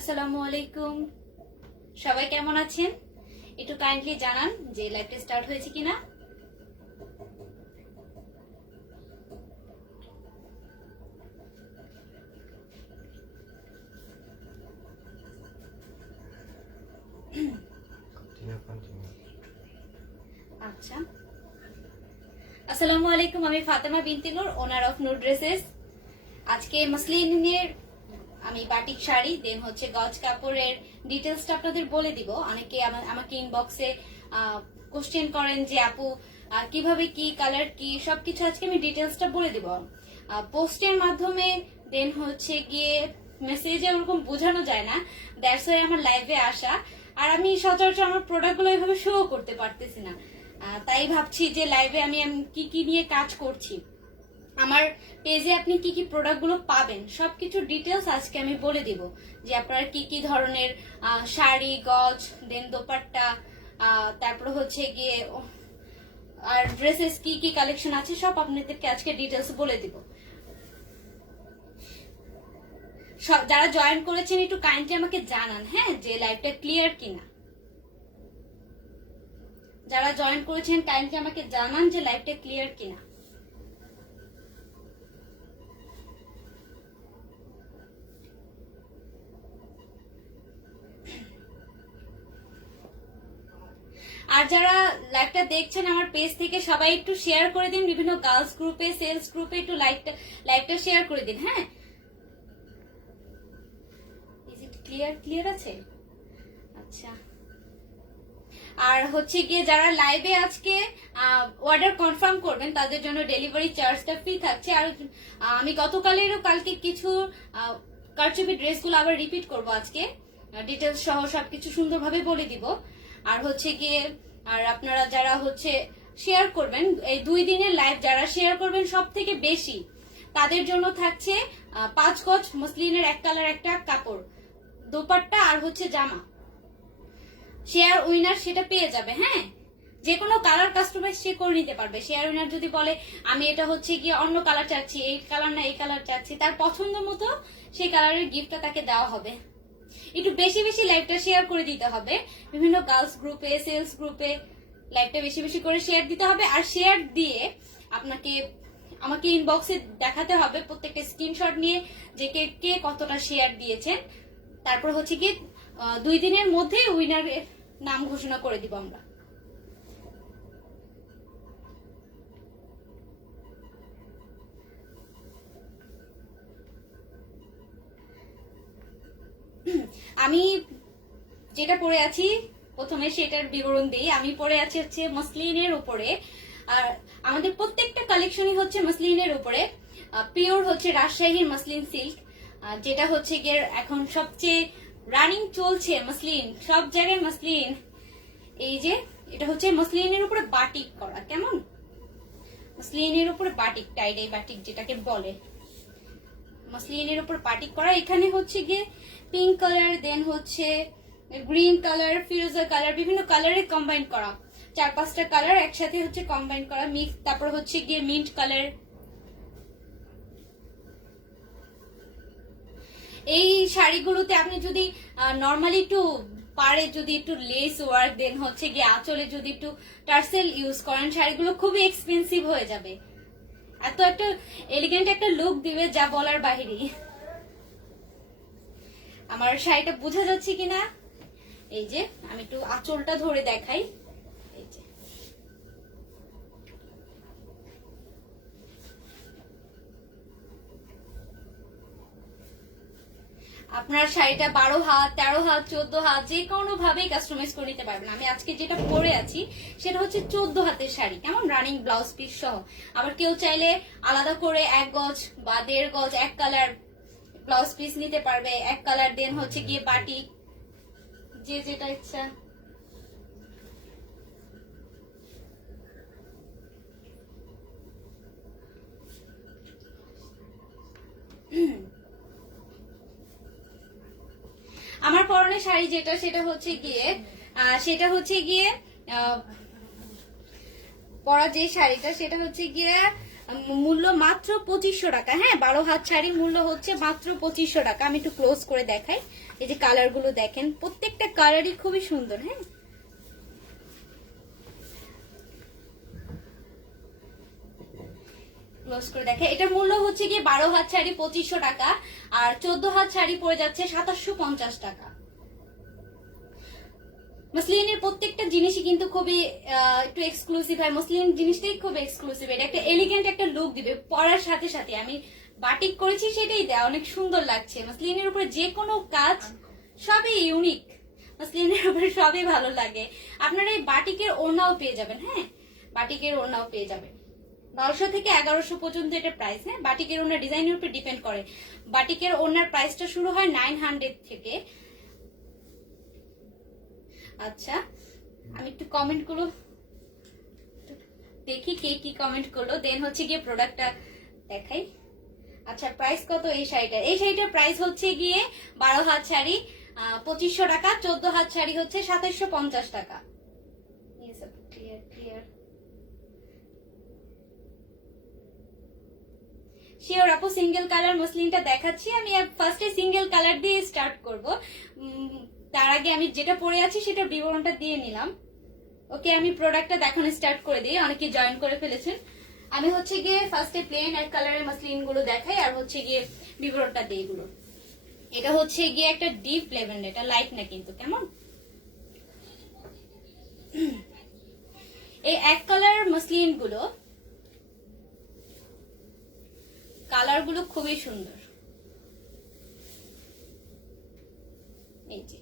আসসালামু আলাইকুম, সবাই কেমন আছেন? একটু কাইন্ডলি জানান যে লাইভটা স্টার্ট হয়েছে কিনা। আচ্ছা, আসসালামু আলাইকুম, আমি ফাতেমা বিনতি নূর, ওনার অফ নূর ড্রেসেস। আজকে মসলিনের আমি বাটিক শাড়ি দেন হচ্ছে গজ কাপড়ের ডিটেলসটা আপনাদের বলে দিব। অনেকে আমাকে ইনবক্সে কোশ্চেন করেন যে আপু কিভাবে কি কালার কি সবকিছু আজকে আমি ডিটেলসটা বলে দিব পোস্টের মাধ্যমে। দেন হচ্ছে গিয়ে মেসেজে ওরকম বোঝানো যায় না, দ্যাটস ওয়াই আমার লাইভে আসা। আর আমি সচরাচর আমার প্রোডাক্টগুলো এভাবে শো করতে পারতেছি না, তাই ভাবছি যে লাইভে আমি কি কি নিয়ে কাজ করছি, আমার পেজে আপনি কি কি প্রোডাক্টগুলো পাবেন সবকিছু ডিটেলস আজকে আমি বলে দিব। যে আপনারা কি কি ধরনের শাড়ি, গজ, দেন দোপাট্টা, তারপর হচ্ছে গিয়ে আর ড্রেসেস কি কি কালেকশন আছে সব আপনাদেরকে আজকে ডিটেলস বলে দিব। যারা জয়েন করেছেন একটু কাইন্ডলি আমাকে জানান, হ্যাঁ, যে লাইভটা ক্লিয়ার কিনা। যারা জয়েন করেছেন কাইন্ডলি আমাকে জানান যে লাইভটা ক্লিয়ার কিনা। আর যারা লাইভটা দেখছেন আমার পেজ থেকে সবাই একটু শেয়ার করে দিন, বিভিন্ন গার্লস গ্রুপে, সেলস গ্রুপে একটু লাইভটা শেয়ার করে দিন। হ্যাঁ, ইজ ইট ক্লিয়ার আছে? আচ্ছা, আর হচ্ছে গিয়ে যারা লাইভে আজকে অর্ডার কনফার্ম করবেন তাদের জন্য ডেলিভারি চার্জটা ফ্রি থাকছে। আর আমি গতকালেরও কালকে কিছু কারচুপি ড্রেসগুলো আবার রিপিট করব আজকে, ডিটেলস সহ সবকিছু সুন্দরভাবে বলে দিব। আর হচ্ছে গিয়ে আর আপনারা যারা হচ্ছে শেয়ার করবেন এই 2 দিনের লাইভ, যারা শেয়ার করবেন সব থেকে বেশি তাদের জন্য থাকছে 5 গজ মসলিনের এক কালার একটা কাপড়, দোপাট্টা আর হচ্ছে জামা। শেয়ার উইনার সেটা পেয়ে যাবে। হ্যাঁ, যে কোনো কালার কাস্টমাইজ সে করে নিতে পারবে। শেয়ার উইনার যদি বলে আমি এটা হচ্ছে গিয়ে অন্য কালার চাচ্ছি, এই কালার না এই কালার চাচ্ছি, তার পছন্দ মতো সেই কালারের গিফটটা তাকে দেওয়া হবে। একটু বেশি বেশি লাইভটা শেয়ার করে দিতে হবে, বিভিন্ন গার্লস গ্রুপে, সেলস গ্রুপে লাইভটা বেশি বেশি করে শেয়ার দিতে হবে। আর শেয়ার দিয়ে আমাকে ইনবক্সে দেখাতে হবে প্রত্যেকটা স্ক্রিনশট নিয়ে যে কে কতটা শেয়ার দিয়েছেন। তারপর হচ্ছে কি 2 দিনের মধ্যে উইনারের নাম ঘোষণা করে দিব আমরা। আমি যেটা পরে আছি প্রথমে সেটার বিবরণ দিই। আমি পরে আছি হচ্ছে মসলিনের উপরে, আর আমাদের প্রত্যেকটা কালেকশনই হচ্ছে মসলিনের উপরে। পিওর হচ্ছে রাজশাহীর মসলিন সিল্ক, যেটা হচ্ছে গিয়ে এখন সবচেয়ে রানিং চলছে মসলিন, সব জায়গায় মসলিন। এই যে এটা হচ্ছে মসলিনের উপরে বাটিক করা, কেমন মসলিনের উপরে বাটিক, টাইডাই বাটিক যেটাকে বলে, মসলিনের উপর বাটিক করা। এখানে হচ্ছে গিয়ে পিঙ্ক কালার, দেন হচ্ছে গ্রিন কালার, ফিরোজা কালার, বিভিন্ন কালারে কম্বাইন করা, 4-5টা কালার একসাথে হচ্ছে কম্বাইন করা মিক্স। তারপর হচ্ছে গিয়ে মিন্ট কালার। এই শাড়িগুলোতে আপনি যদি নর্মালি একটু পারে যদি একটু লেস ওয়ার্ক, দেন হচ্ছে গিয়ে আঁচলে যদি একটু টার্সেল ইউজ করেন, শাড়িগুলো খুবই এক্সপেন্সিভ হয়ে যাবে। এত একটা এলিগেন্ট একটা লুক দিবে যা বলার বাহিরে। আমার শাড়িটা বোঝা যাচ্ছে কিনা, এই যে আমি একটু আঁচলটা ধরে দেখাই। এই যে আপনার শাড়িটা 12 হাত, 13 হাত, 14 হাত যে কোনো ভাবেই কাস্টমাইজ করে নিতে পারবেন। আমি আজকে যেটা পরে আছি সেটা হচ্ছে 14 হাতের শাড়ি, কেমন রানিং ব্লাউজ পিস সহ। আবার কেউ চাইলে আলাদা করে 1 গজ বা 1.5 গজ এক কালার ব্লাউজ পিস নিতে পারবে, 1 কালার, দেন হচ্ছে গিয়ে বাটিক, যে যেটা ইচ্ছা। আমার পরনে শাড়ি যেটা সেটা হচ্ছে গিয়ে পরা যে শাড়িটা সেটা হচ্ছে গিয়ে মূল্য মাত্র 2500 টাকা। হ্যাঁ, 12 হাত শাড়ির মূল্য হচ্ছে মাত্র 2500 টাকা। আমি একটু ক্লোজ করে দেখাই। এই যে কালার গুলো দেখেন, প্রত্যেকটা কালারই খুবই সুন্দর। হ্যাঁ, ক্লোজ করে দেখে। এটার মূল্য হচ্ছে কি 12 হাত শাড়ি 2500 টাকা, আর 14 হাত শাড়ি পড়ে যাচ্ছে 2750 টাকা। মসলিনের প্রত্যেকটা জিনিসই কিন্তু খুবই একটু এক্সক্লুসিভ হয়। মসলিন জিনিসটাই খুব এক্সক্লুসিভ। এটা একটা এলিগেন্ট একটা লুক দিবে পরার সাথে সাথে। আমি বাটিক করেছি সেটাই দেয়, অনেক সুন্দর লাগছে। মসলিনের উপরে যে কোনো কাজ সবই ইউনিক, মসলিনের উপরে সবই ভালো লাগে। আপনারা এই বাটিকের ওড়নাও পেয়ে যাবেন। হ্যাঁ, বাটিকের ওড়নাও পেয়ে যাবেন। 900 থেকে 1100 পর্যন্ত এটা প্রাইস। হ্যাঁ, বাটিকের ওড়নার ডিজাইনের উপর ডিপেন্ড করে। বাটিকের ওড়নার প্রাইসটা শুরু হয় 900 থেকে। আচ্ছা, আমি একটু কমেন্ট গুলো দেখি কে কি কমেন্ট করলো, দেন হচ্ছে গিয়ে প্রোডাক্টটা দেখাই। আচ্ছা, প্রাইস কত এই শাড়িটার? এই শাড়িটার প্রাইস হচ্ছে গিয়ে 12 হাত শাড়ি 2500 টাকা, 14 হাত শাড়ি হচ্ছে 2750 টাকা। শিওর আপু, সিঙ্গেল কালার মসলিনটা দেখাচ্ছি। আমি ফার্স্টে সিঙ্গেল কালার দিয়ে স্টার্ট করব। তার আগে আমি যেটা পরে আছি সেটা বিবরণটা দিয়ে নিলাম। ওকে, আমি প্রোডাক্টটা দেখানো স্টার্ট করে দিই, অনেকে জয়েন করে ফেলেছেন। আমি হচ্ছে গিয়ে ফার্স্টে প্লেন এক কালারের মসলিন গুলো দেখাই, আর হচ্ছে গিয়ে বিবরণটা দিই এগুলো। এটা হচ্ছে গিয়ে একটা ডিপ লেভেন্ডার, এটা লাইট না কিন্তু, কেমন। এই এক কালারের মসলিন গুলো কালার গুলো খুবই সুন্দর। এই যে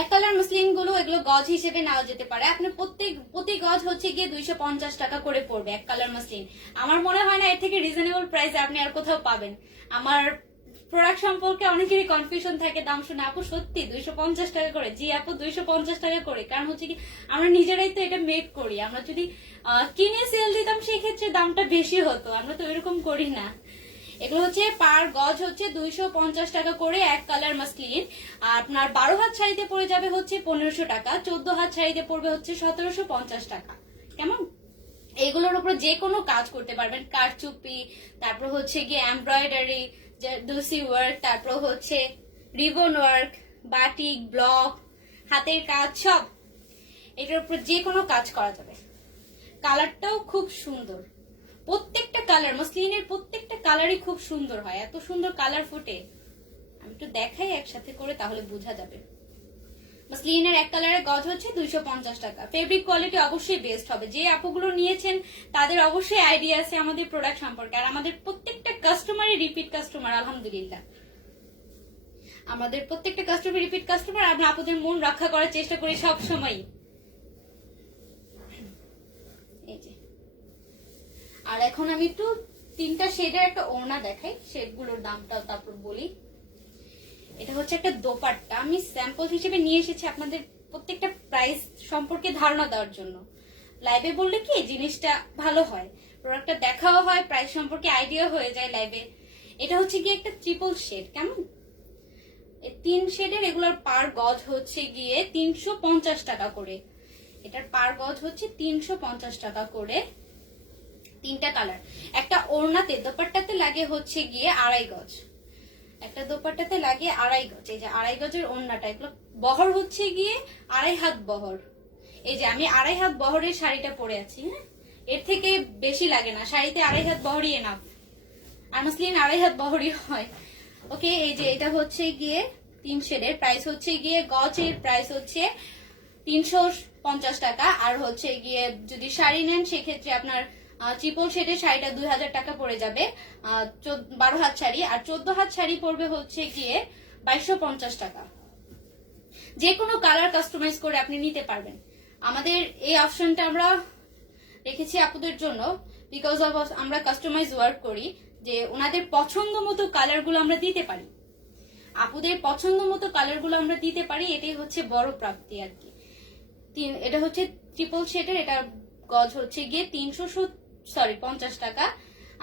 এক কালার মসলিন গুলো, এগুলো গজ হিসেবে নেওয়া যেতে পারে। আপনার প্রতি গজ হচ্ছে গিয়ে 250 টাকা করে পড়বে এক কালার মসলিন। আমার মনে হয় না এর থেকে রিজনেবল প্রাইসে আপনি আর কোথাও পাবেন। আমার প্রোডাক্ট সম্পর্কে অনেকেরই কনফিউশন থাকে দাম শুনে। আপু সত্যি 250 টাকা করে? জি আপু, 250 টাকা করে। কারণ হচ্ছে কি, আমরা নিজেরাই তো এটা মেক করি। আমরা যদি কিনে সেল দিতাম সেই ক্ষেত্রে দামটা বেশি হতো, আমরা তো এরকম করি না। এগুলো হচ্ছে পার গজ হচ্ছে 250 টাকা করে এক কালার মসলিন। আর আপনার 12 হাত শাড়িতে পড়ে যাবে হচ্ছে 1500 টাকা, 14 হাত শাড়িতে পড়বে হচ্ছে 1750 টাকা। কেমন, এগুলোর উপর যে কোনো কাজ করতে পারবেন। কারচুপি, তারপর হচ্ছে গিয়ে এমব্রয়ডারি, দুসি ওয়ার্ক, তারপর হচ্ছে রিবন ওয়ার্ক, বাটিক, ব্লক, হাতের কাজ, সব এটার উপর যে কোনো কাজ করা যাবে। কালারটাও খুব সুন্দর, প্রত্যেকটা কালার মসলিনের প্রত্যেকটা কালারই খুব সুন্দর হয়। এত সুন্দর কালার ফুটে, আমি একটু দেখাই একসাথে করে, তাহলে বোঝা যাবে। মসলিনের এক কালারের গজ হচ্ছে 250 টাকা। ফেব্রিক কোয়ালিটি অবশ্যই বেস্ট হবে। যে আপুগুলো নিয়েছেন তাদের অবশ্যই আইডিয়া আছে আমাদের প্রোডাক্ট সম্পর্কে। আর আমাদের প্রত্যেকটা কাস্টমারই রিপিট কাস্টমার, আলহামদুলিল্লাহ। আমাদের প্রত্যেকটা কাস্টমার রিপিট কাস্টমার। আমরা আপুদের মন রক্ষা করার চেষ্টা করি সব সময়। এই যে, আর এখন আমি একটু 3টা শেডের একটা ওড়না দেখাই, শেডগুলোর দামটা তারপর বলি। এটা হচ্ছে একটা দোপাট্টা, আমি স্যাম্পল হিসেবে নিয়ে এসেছি আপনাদের প্রত্যেকটা প্রাইস সম্পর্কে ধারণা দেওয়ার জন্য। লাইভে বললে কি জিনিসটা ভালো হয়, প্রোডাক্টটা দেখাও হয়, প্রাইস সম্পর্কে আইডিয়া হয়ে যায় লাইভে। এটা হচ্ছে গিয়ে একটা ট্রিপল শেড, কেমন, 3 শেডের। এগুলোর পার গজ হচ্ছে গিয়ে 350 টাকা করে। এটার পার গজ হচ্ছে 350 টাকা করে। 3টা কালার। একটা ওড়নাতে দোপাট্টাতে লাগে হচ্ছে গিয়ে 2.5 গজ, একটা দোপাট্টাতে লাগে 2.5 গজ। এই যে 2.5 গজের ওড়নাটা, এগুলো বহর হচ্ছে গিয়ে 2.5 হাত বহর। এই যে আমি 2.5 হাত বহরের শাড়িটা পরে আছি। হ্যাঁ, এর থেকে বেশি লাগে না, শাড়িতে 2.5 হাত বহরই এনাফ। আর মসলিন 2.5 হাত বহরই হয়। ওকে, এই যে এটা হচ্ছে গিয়ে 3 শেডের, প্রাইস হচ্ছে গিয়ে গজের প্রাইস হচ্ছে 350 টাকা। আর হচ্ছে গিয়ে যদি শাড়ি নেন সেক্ষেত্রে আপনার ট্রিপল শেডের শাড়িটা 2000 টাকা পড়ে যাবে 12 হাত শাড়ি। আর 14 হাত শাড়ি পড়বে হচ্ছে গিয়ে 2250 টাকা। যে কোনো কালার কাস্টমাইজ করে আপনি নিতে পারবেন। আমাদের এই অপশনটা আমরা রেখেছি আপুদের জন্য, বিকজ অফ আমরা কাস্টমাইজ ওয়ার্ক করি, যে ওনাদের পছন্দ মতো কালার গুলো আমরা দিতে পারি। আপুদের পছন্দ মতো কালার গুলো আমরা দিতে পারি, এটাই হচ্ছে বড় প্রাপ্তি আর কি। এটা হচ্ছে ট্রিপল শেডের, এটা গজ হচ্ছে গিয়ে 350 টাকা।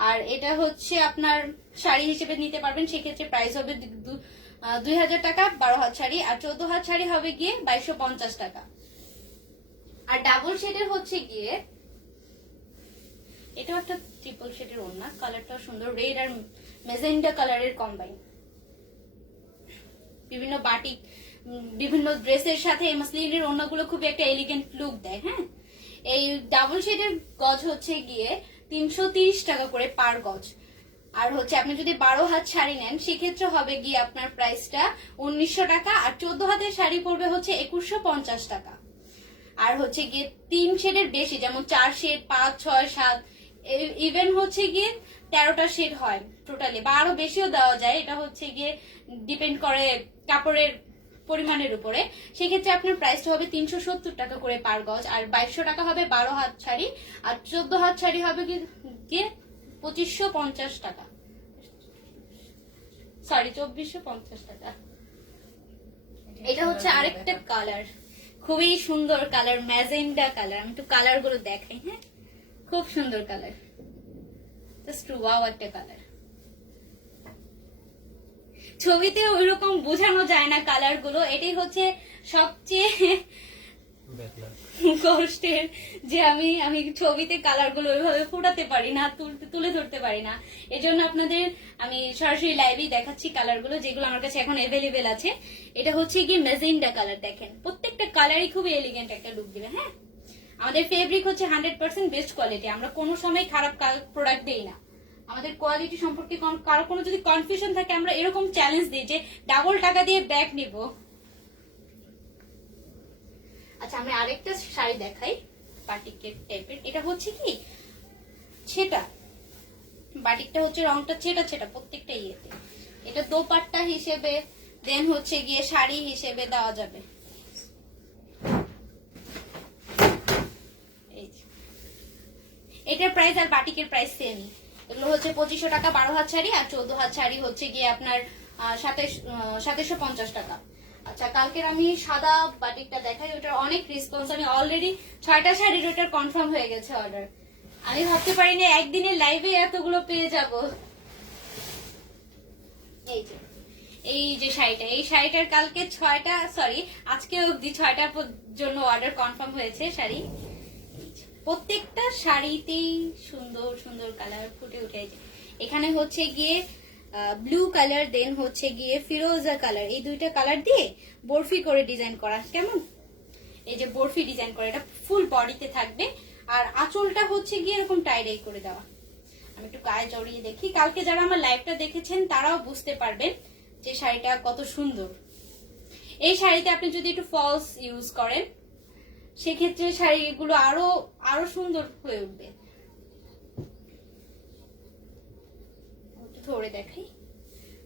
আর এটা হচ্ছে আপনার শাড়ি হিসেবে নিতে পারবেন, সেক্ষেত্রে প্রাইস হবে 2000 টাকা 12 হাত শাড়ি। আর 14 হাত শাড়ি হবে গিয়ে 2250 টাকা। আর ডাবল শেডের হচ্ছে গিয়ে এটাও একটা ট্রিপল শেডের ওড়না, কালারটা সুন্দর, রেড আর মেজেন্ডা কালারের কম্বাইন। বিভিন্ন বাটিক বিভিন্ন ড্রেসের সাথে মাসলিনের ওড়নাগুলো খুব একটা এলিগেন্ট লুক দেয়। হ্যাঁ, এই ডাবল শেডের গজ হচ্ছে গিয়ে 330 টাকা করে পার গজ। আর হচ্ছে আপনি যদি 12 হাত শাড়ি নেন সেক্ষেত্রে হবে গিয়ে আপনার প্রাইসটা 1900 টাকা, আর 14 হাতের শাড়ি পড়বে হচ্ছে 2150 টাকা। আর হচ্ছে গিয়ে 3 শেডের বেশি, যেমন 4 শেড, 5, 6, 7, ইভেন হচ্ছে গিয়ে 13টা শেড হয় টোটালি, বা আরো বেশিও দেওয়া যায়। এটা হচ্ছে গিয়ে ডিপেন্ড করে কাপড়ের পরিমাণের উপরে। সেক্ষেত্রে আপনার প্রাইসটা হবে 370 টাকা করে পার গজ, আর 2200 টাকা হবে 12 হাত শাড়ি, আর 14 হাত শাড়ি হবে গিয়ে 2550 টাকা, সরি 2450 টাকা। এটা হচ্ছে আরেকটা কালার, খুবই সুন্দর কালার, ম্যাজেন্ডা কালার। আমি একটু কালার গুলো দেখাই। হ্যাঁ, খুব সুন্দর কালার, জাস্ট ওয়াও একটা কালার। ছবিতে ওইরকম বোঝানো যায় না কালার গুলো, এটাই হচ্ছে সবচেয়ে কষ্টের, যে আমি ছবিতে কালার গুলো ওইভাবে ফুটাতে পারি না, তুলে ধরতে পারি না। এজন্য আপনাদের আমি সরাসরি লাইভেই দেখাচ্ছি কালার গুলো, যেগুলো আমার কাছে এখন অ্যাভেলেবেল আছে। এটা হচ্ছে কি মেজেন্ডা কালার, দেখেন প্রত্যেকটা কালারই খুবই এলিগেন্ট একটা লুক দিবে। হ্যাঁ, আমাদের ফেব্রিক হচ্ছে 100% বেস্ট কোয়ালিটি, আমরা কোনো সময় খারাপ প্রোডাক্ট দেই না। আমাদের কোয়ালিটি সম্পর্কে কারো কোনো যদি কনফিউশন থাকে, আমরা এরকম চ্যালেঞ্জ দিই যে ডাবল টাকা দিয়ে ব্যাগ নিব। আচ্ছা, আমি আরেকটা শাড়ি দেখাই বাটিকের টাইপের। এটা হচ্ছে কি ছেটা, বাটিকটা হচ্ছে রংটা ছেটা ছেটা প্রত্যেকটা ইয়েতে। এটা দোপাট্টা হিসেবে, দেন হচ্ছে গিয়ে শাড়ি হিসেবে দেওয়া যাবে। এটার প্রাইস আর বাটিকের প্রাইস সেমই। এগুলো হচ্ছে 2500 টাকা 12 হাত শাড়ি, আর 14 হাত শাড়ি হচ্ছে গিয়ে আপনার 2750 টাকা। আচ্ছা, কালকের আমি সাদা বাটিকটা দেখাই, ওটার অনেক রেসপন্স, আমি অলরেডি 6টা শাড়ির ওটার কনফার্ম হয়ে গেছে অর্ডার। আমি ভাবতে পারিনি একদিনে লাইভে এতগুলো পেয়ে যাব। এই যে শাড়িটা, এই শাড়িটার কালকে 6টা, সরি আজকে অবধি 6টার জন্য অর্ডার কনফার্ম হয়েছে শাড়ি। প্রত্যেকটা শাড়িতেই সুন্দর সুন্দর কালার ফুটে উঠে। এখানে হচ্ছে গিয়ে ব্লু কালার, দেন হচ্ছে গিয়ে ফিরোজা কালার, এই দুইটা কালার দিয়ে বরফি করে ডিজাইন করা। কেমন, এই যে বরফি ডিজাইন করা, এটা ফুল বডিতে থাকবে, আর আঁচলটা হচ্ছে গিয়ে এরকম টাইডাই করে দেওয়া। আমি একটু গায়ে জড়িয়ে দেখি, কালকে যারা আমার লাইভটা দেখেছেন তারাও বুঝতে পারবেন যে শাড়িটা কত সুন্দর। এই শাড়িতে আপনি যদি একটু ফলস ইউজ করেন সেক্ষেত্রে শাড়িগুলো আরো আরো সুন্দর হয়ে উঠবে। ধরে দেখাই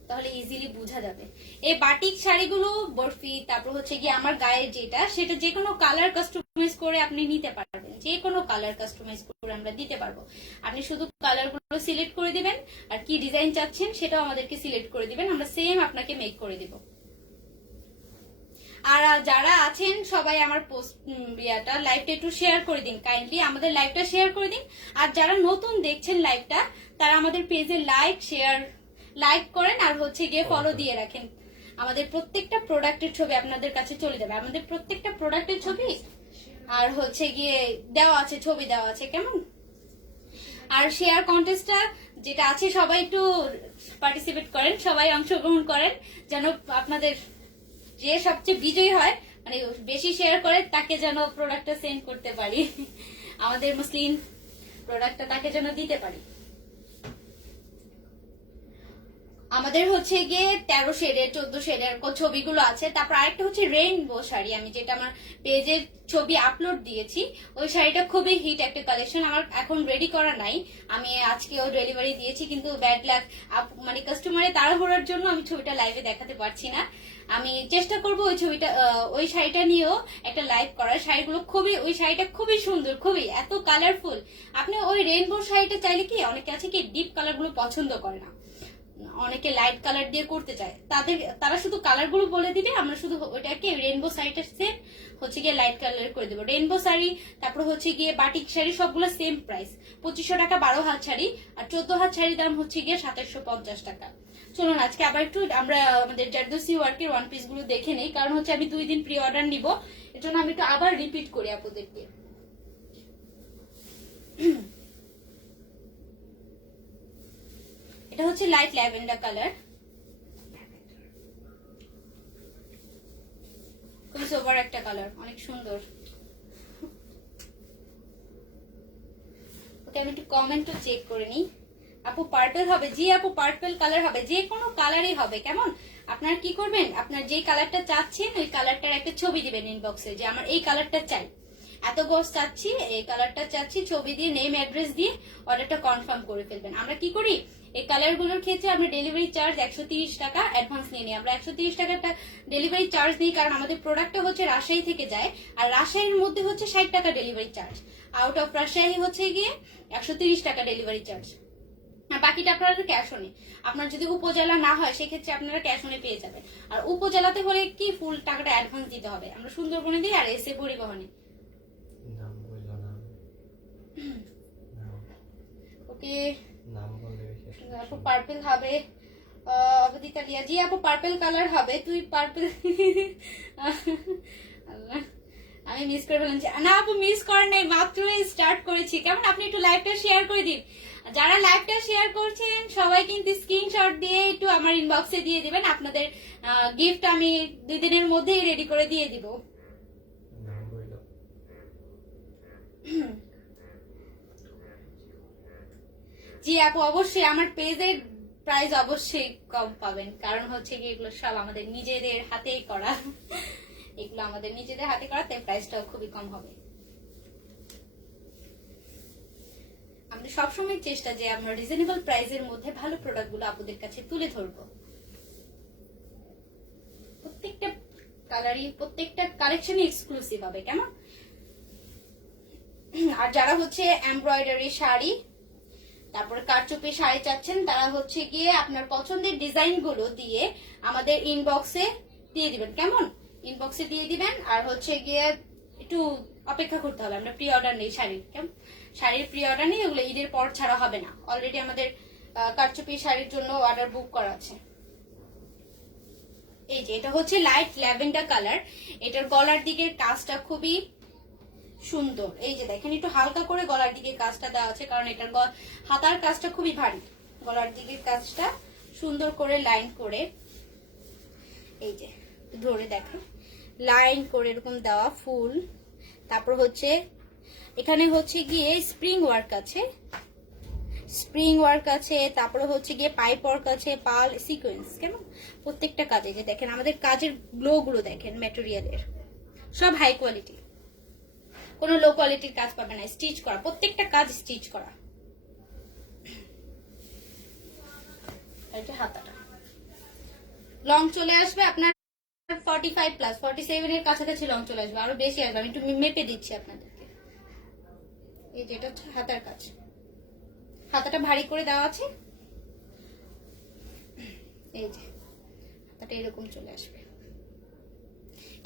তাহলে ইজিলি বোঝা যাবে। এই বাটিক শাড়িগুলো বরফি, তারপর হচ্ছে গিয়ে আমার গায়ে যেটা, সেটা যে কোনো কালার কাস্টমাইজ করে আপনি নিতে পারবেন, যে কোনো কালার কাস্টমাইজ করে আমরা দিতে পারবো। আপনি শুধু কালার গুলো সিলেক্ট করে দিবেন, আর কি ডিজাইন চাচ্ছেন সেটাও আমাদেরকে সিলেক্ট করে দিবেন, আমরা সেম আপনাকে মেক করে দিব। আর যারা আছেন সবাই আমার পোস্ট লাইভটা একটু শেয়ার করে দিন, কাইন্ডলি আমাদের লাইভটা শেয়ার করে দিন। আর যারা নতুন দেখছেন লাইভটা, তারা আমাদের পেজে লাইক করেন, আর হচ্ছে গিয়ে ফলো দিয়ে রাখেন। আমাদের প্রত্যেকটা প্রোডাক্টের ছবি আপনাদের কাছে চলে যাবে, আমাদের প্রত্যেকটা প্রোডাক্টের ছবি আর হচ্ছে গিয়ে দেওয়া আছে, ছবি দেওয়া আছে। কেমন, আর শেয়ার কন্টেস্টটা যেটা আছে সবাই একটু পার্টিসিপেট করেন, সবাই অংশগ্রহণ করেন, যেন আপনাদের যে সবচেয়ে বিজয়ী হয়, মানে বেশি শেয়ার করে তাকে যেন প্রোডাক্টটা সেন্ড করতে পারি, আমাদের মুসলিম প্রোডাক্টটা তাকে যেন দিতে পারি। আমাদের হচ্ছে গিয়ে 13 শেডের 14 শেডের ছবিগুলো আছে। তারপর আরেকটা হচ্ছে রেইনবো শাড়ি, আমি যেটা আমার পেজের ছবি আপলোড দিয়েছি, ওই শাড়িটা খুবই হিট একটা কালেকশন, আমার এখন রেডি করা নাই, আমি আজকেও ডেলিভারি দিয়েছি, কিন্তু ব্যাড লাক মানে কাস্টমারে তাড়াহুড়োর জন্য আমি ছবিটা লাইভে দেখাতে পারছি না। আমি চেষ্টা করব ওই শাড়িটা নিয়েও একটা লাইভ করার। শাড়িগুলো ওই শাড়িটা খুবই সুন্দর, খুবই এত কালারফুল। আপনি ওই রেইনবো শাড়িটা চাইলে কি, অনেকে আছে কি ডিপ কালার গুলো পছন্দ করে না, অনেকে লাইট কালার দিয়ে করতে চায়, তারা শুধু কালার গুলো বলে দিবে, আমরা শুধু ওটাকে রেইনবো শাড়িটা সেম হচ্ছে গিয়ে লাইট কালার করে দেবো। রেইনবো শাড়ি, তারপর হচ্ছে গিয়ে বাটিক শাড়ি, সবগুলো সেম প্রাইস 2500 টাকা 12 হাত শাড়ি, আর 14 হাত শাড়ির দাম হচ্ছে গিয়ে 2750 টাকা। চলুন আজকে আবার একটু আমরা আমাদের জারদোসি ওয়ার্কের ওয়ান পিস গুলো দেখে নেই, কারণ হচ্ছে আমি 2 দিন প্রি অর্ডার নিব, এর জন্য আমি একটু আবার রিপিট করি আপনাদেরকে। এটা হচ্ছে লাইট ল্যাভেন্ডার কালার, খুবই সোবার একটা কালার, অনেক সুন্দর। ওকে আমি একটু কমেন্টও চেক করে নিই। আপু পার্পল হবে? জি আপু পার্পল কালার হবে, যে কোনো কালারই হবে। কেমন, আপনারা কি করবেন, আপনার যে কালারটা চাচ্ছেন ওই কালারটার একটা ছবি দিবেন ইনবক্সে, যে আমার এই কালারটা চাই, এত গজ চাচ্ছি, এই কালারটা চাচ্ছি, ছবি দিয়ে নেম অ্যাড্রেস দিয়ে অর্ডারটা কনফার্ম করে ফেলবেন। আমরা কি করি, এই কালারগুলোর ক্ষেত্রে আমরা ডেলিভারি চার্জ 130 টাকা অ্যাডভান্স নিয়ে নিই। আমরা 130 টাকাটা ডেলিভারি চার্জ নিই, কারণ আমাদের প্রোডাক্টটা হচ্ছে রাজশাহী থেকে যায়, আর রাজশাহীর মধ্যে হচ্ছে 60 টাকা delivery charge, out of Rajshahi হচ্ছে গিয়ে 130 টাকা ডেলিভারি চার্জ, আর বাকিটা আপনারা ক্যাশ অনে। আপনার যদি উপজেলা না হয় সেক্ষেত্রে আপনারা ক্যাশ অনে পেয়ে যাবেন, আর উপজেলাতে হলে কি ফুল টাকাটা অ্যাডভান্স দিতে হবে। আমরা সুন্দরবনে দিই আর এসে পরিবহনে। ওকে আপু পার্পল হবে, অবদিতা লিয়া জি আপু পার্পল কালার হবে। তুই পার্পল আল্লাহ আমি মিস করে ফেললাম। না আপু মিস করেন নাই, মাত্রই স্টার্ট করেছি। কেমন, আপনি একটু লাইভটা শেয়ার করে দিন। যারা লাইভটা শেয়ার করছেন সবাই কিন্তু স্ক্রিনশট দিয়ে একটু আমার ইনবক্সে দিয়ে দিবেন, আপনাদের গিফট আমি 2 দিনের মধ্যেই রেডি করে দিয়ে দিব। জি আপু অবশ্যই আমার পেজের প্রাইস অবশ্যই কম পাবেন, কারণ হচ্ছে কি এগুলো সব আমাদের নিজেদের হাতেই করা, এগুলো আমাদের নিজেদের হাতে করা, তাই প্রাইসটাও খুবই কম হবে। আমাদের সবসময় চেষ্টা যে আমরা রিজনেবল প্রাইসের মধ্যে ভালো প্রোডাক্টগুলো আপনাদের কাছে তুলে ধরবো। প্রত্যেকটা কালারই প্রত্যেকটা কালেকশনই এক্সক্লুসিভ হবে। কেমন, আর যারা হচ্ছে এমব্রয়ডারি শাড়ি তারপরে কারচুপি শাড়ি চাচ্ছেন তারা হচ্ছে গিয়ে আপনার পছন্দের ডিজাইন গুলো দিয়ে আমাদের ইনবক্সে দিয়ে দিবেন। কেমন, ইনবক্সে দিয়ে দিবেন, আর হচ্ছে গিয়ে একটু অপেক্ষা করতে হবে। আমরা প্রি অর্ডার নেই শাড়ির, কেমন, শাড়ির প্রি অর্ডার নেই, ওগুলো ঈদের পর ছাড়া হবে না। অলরেডি আমাদের কারচুপি শাড়ির জন্য অর্ডার বুক করা আছে। এই যে এটা হচ্ছে লাইট ল্যাভেন্ডার কালার, এটার গলার দিকের কাজটা খুবই সুন্দর। এই যে দেখেন একটু হালকা করে গলার দিকে কাজটা দেওয়া আছে, কারণ এটার হাতার কাজটা খুবই ভারী, গলার দিকের কাজটা সুন্দর করে লাইন করে, এই যে ধরে দেখেন লাইন করে এরকম দেওয়া ফুল। তারপর হচ্ছে এখানে হচ্ছে গিয়ে স্প্রিং ওয়ার্ক আছে, স্প্রিং ওয়ার্ক আছে, তারপরে হচ্ছে গিয়ে পাইপ ওয়ার্ক আছে, পাল সিকোয়েন্স। কেমন, প্রত্যেকটা কাজে যে দেখেন আমাদের কাজের গ্লো গুলো দেখেন, ম্যাটেরিয়ালের সব হাই কোয়ালিটি, কোনো লো কোয়ালিটির কাজ পাবে না, স্টিচ করা, প্রত্যেকটা কাজ স্টিচ করা। এটা হাতাটা লং চলে আসবে আপনার 45 প্লাস 47 এর কাছাকাছি লং চলে আসবে, আরো বেশি আসবে। আমি একটু মেপে দিচ্ছি আপনাদেরকে। এই যেটা হচ্ছে হাতার কাজ, হাতাটা ভারী করে দেওয়া আছে, এই যে হাতাটা এরকম চলে আসবে।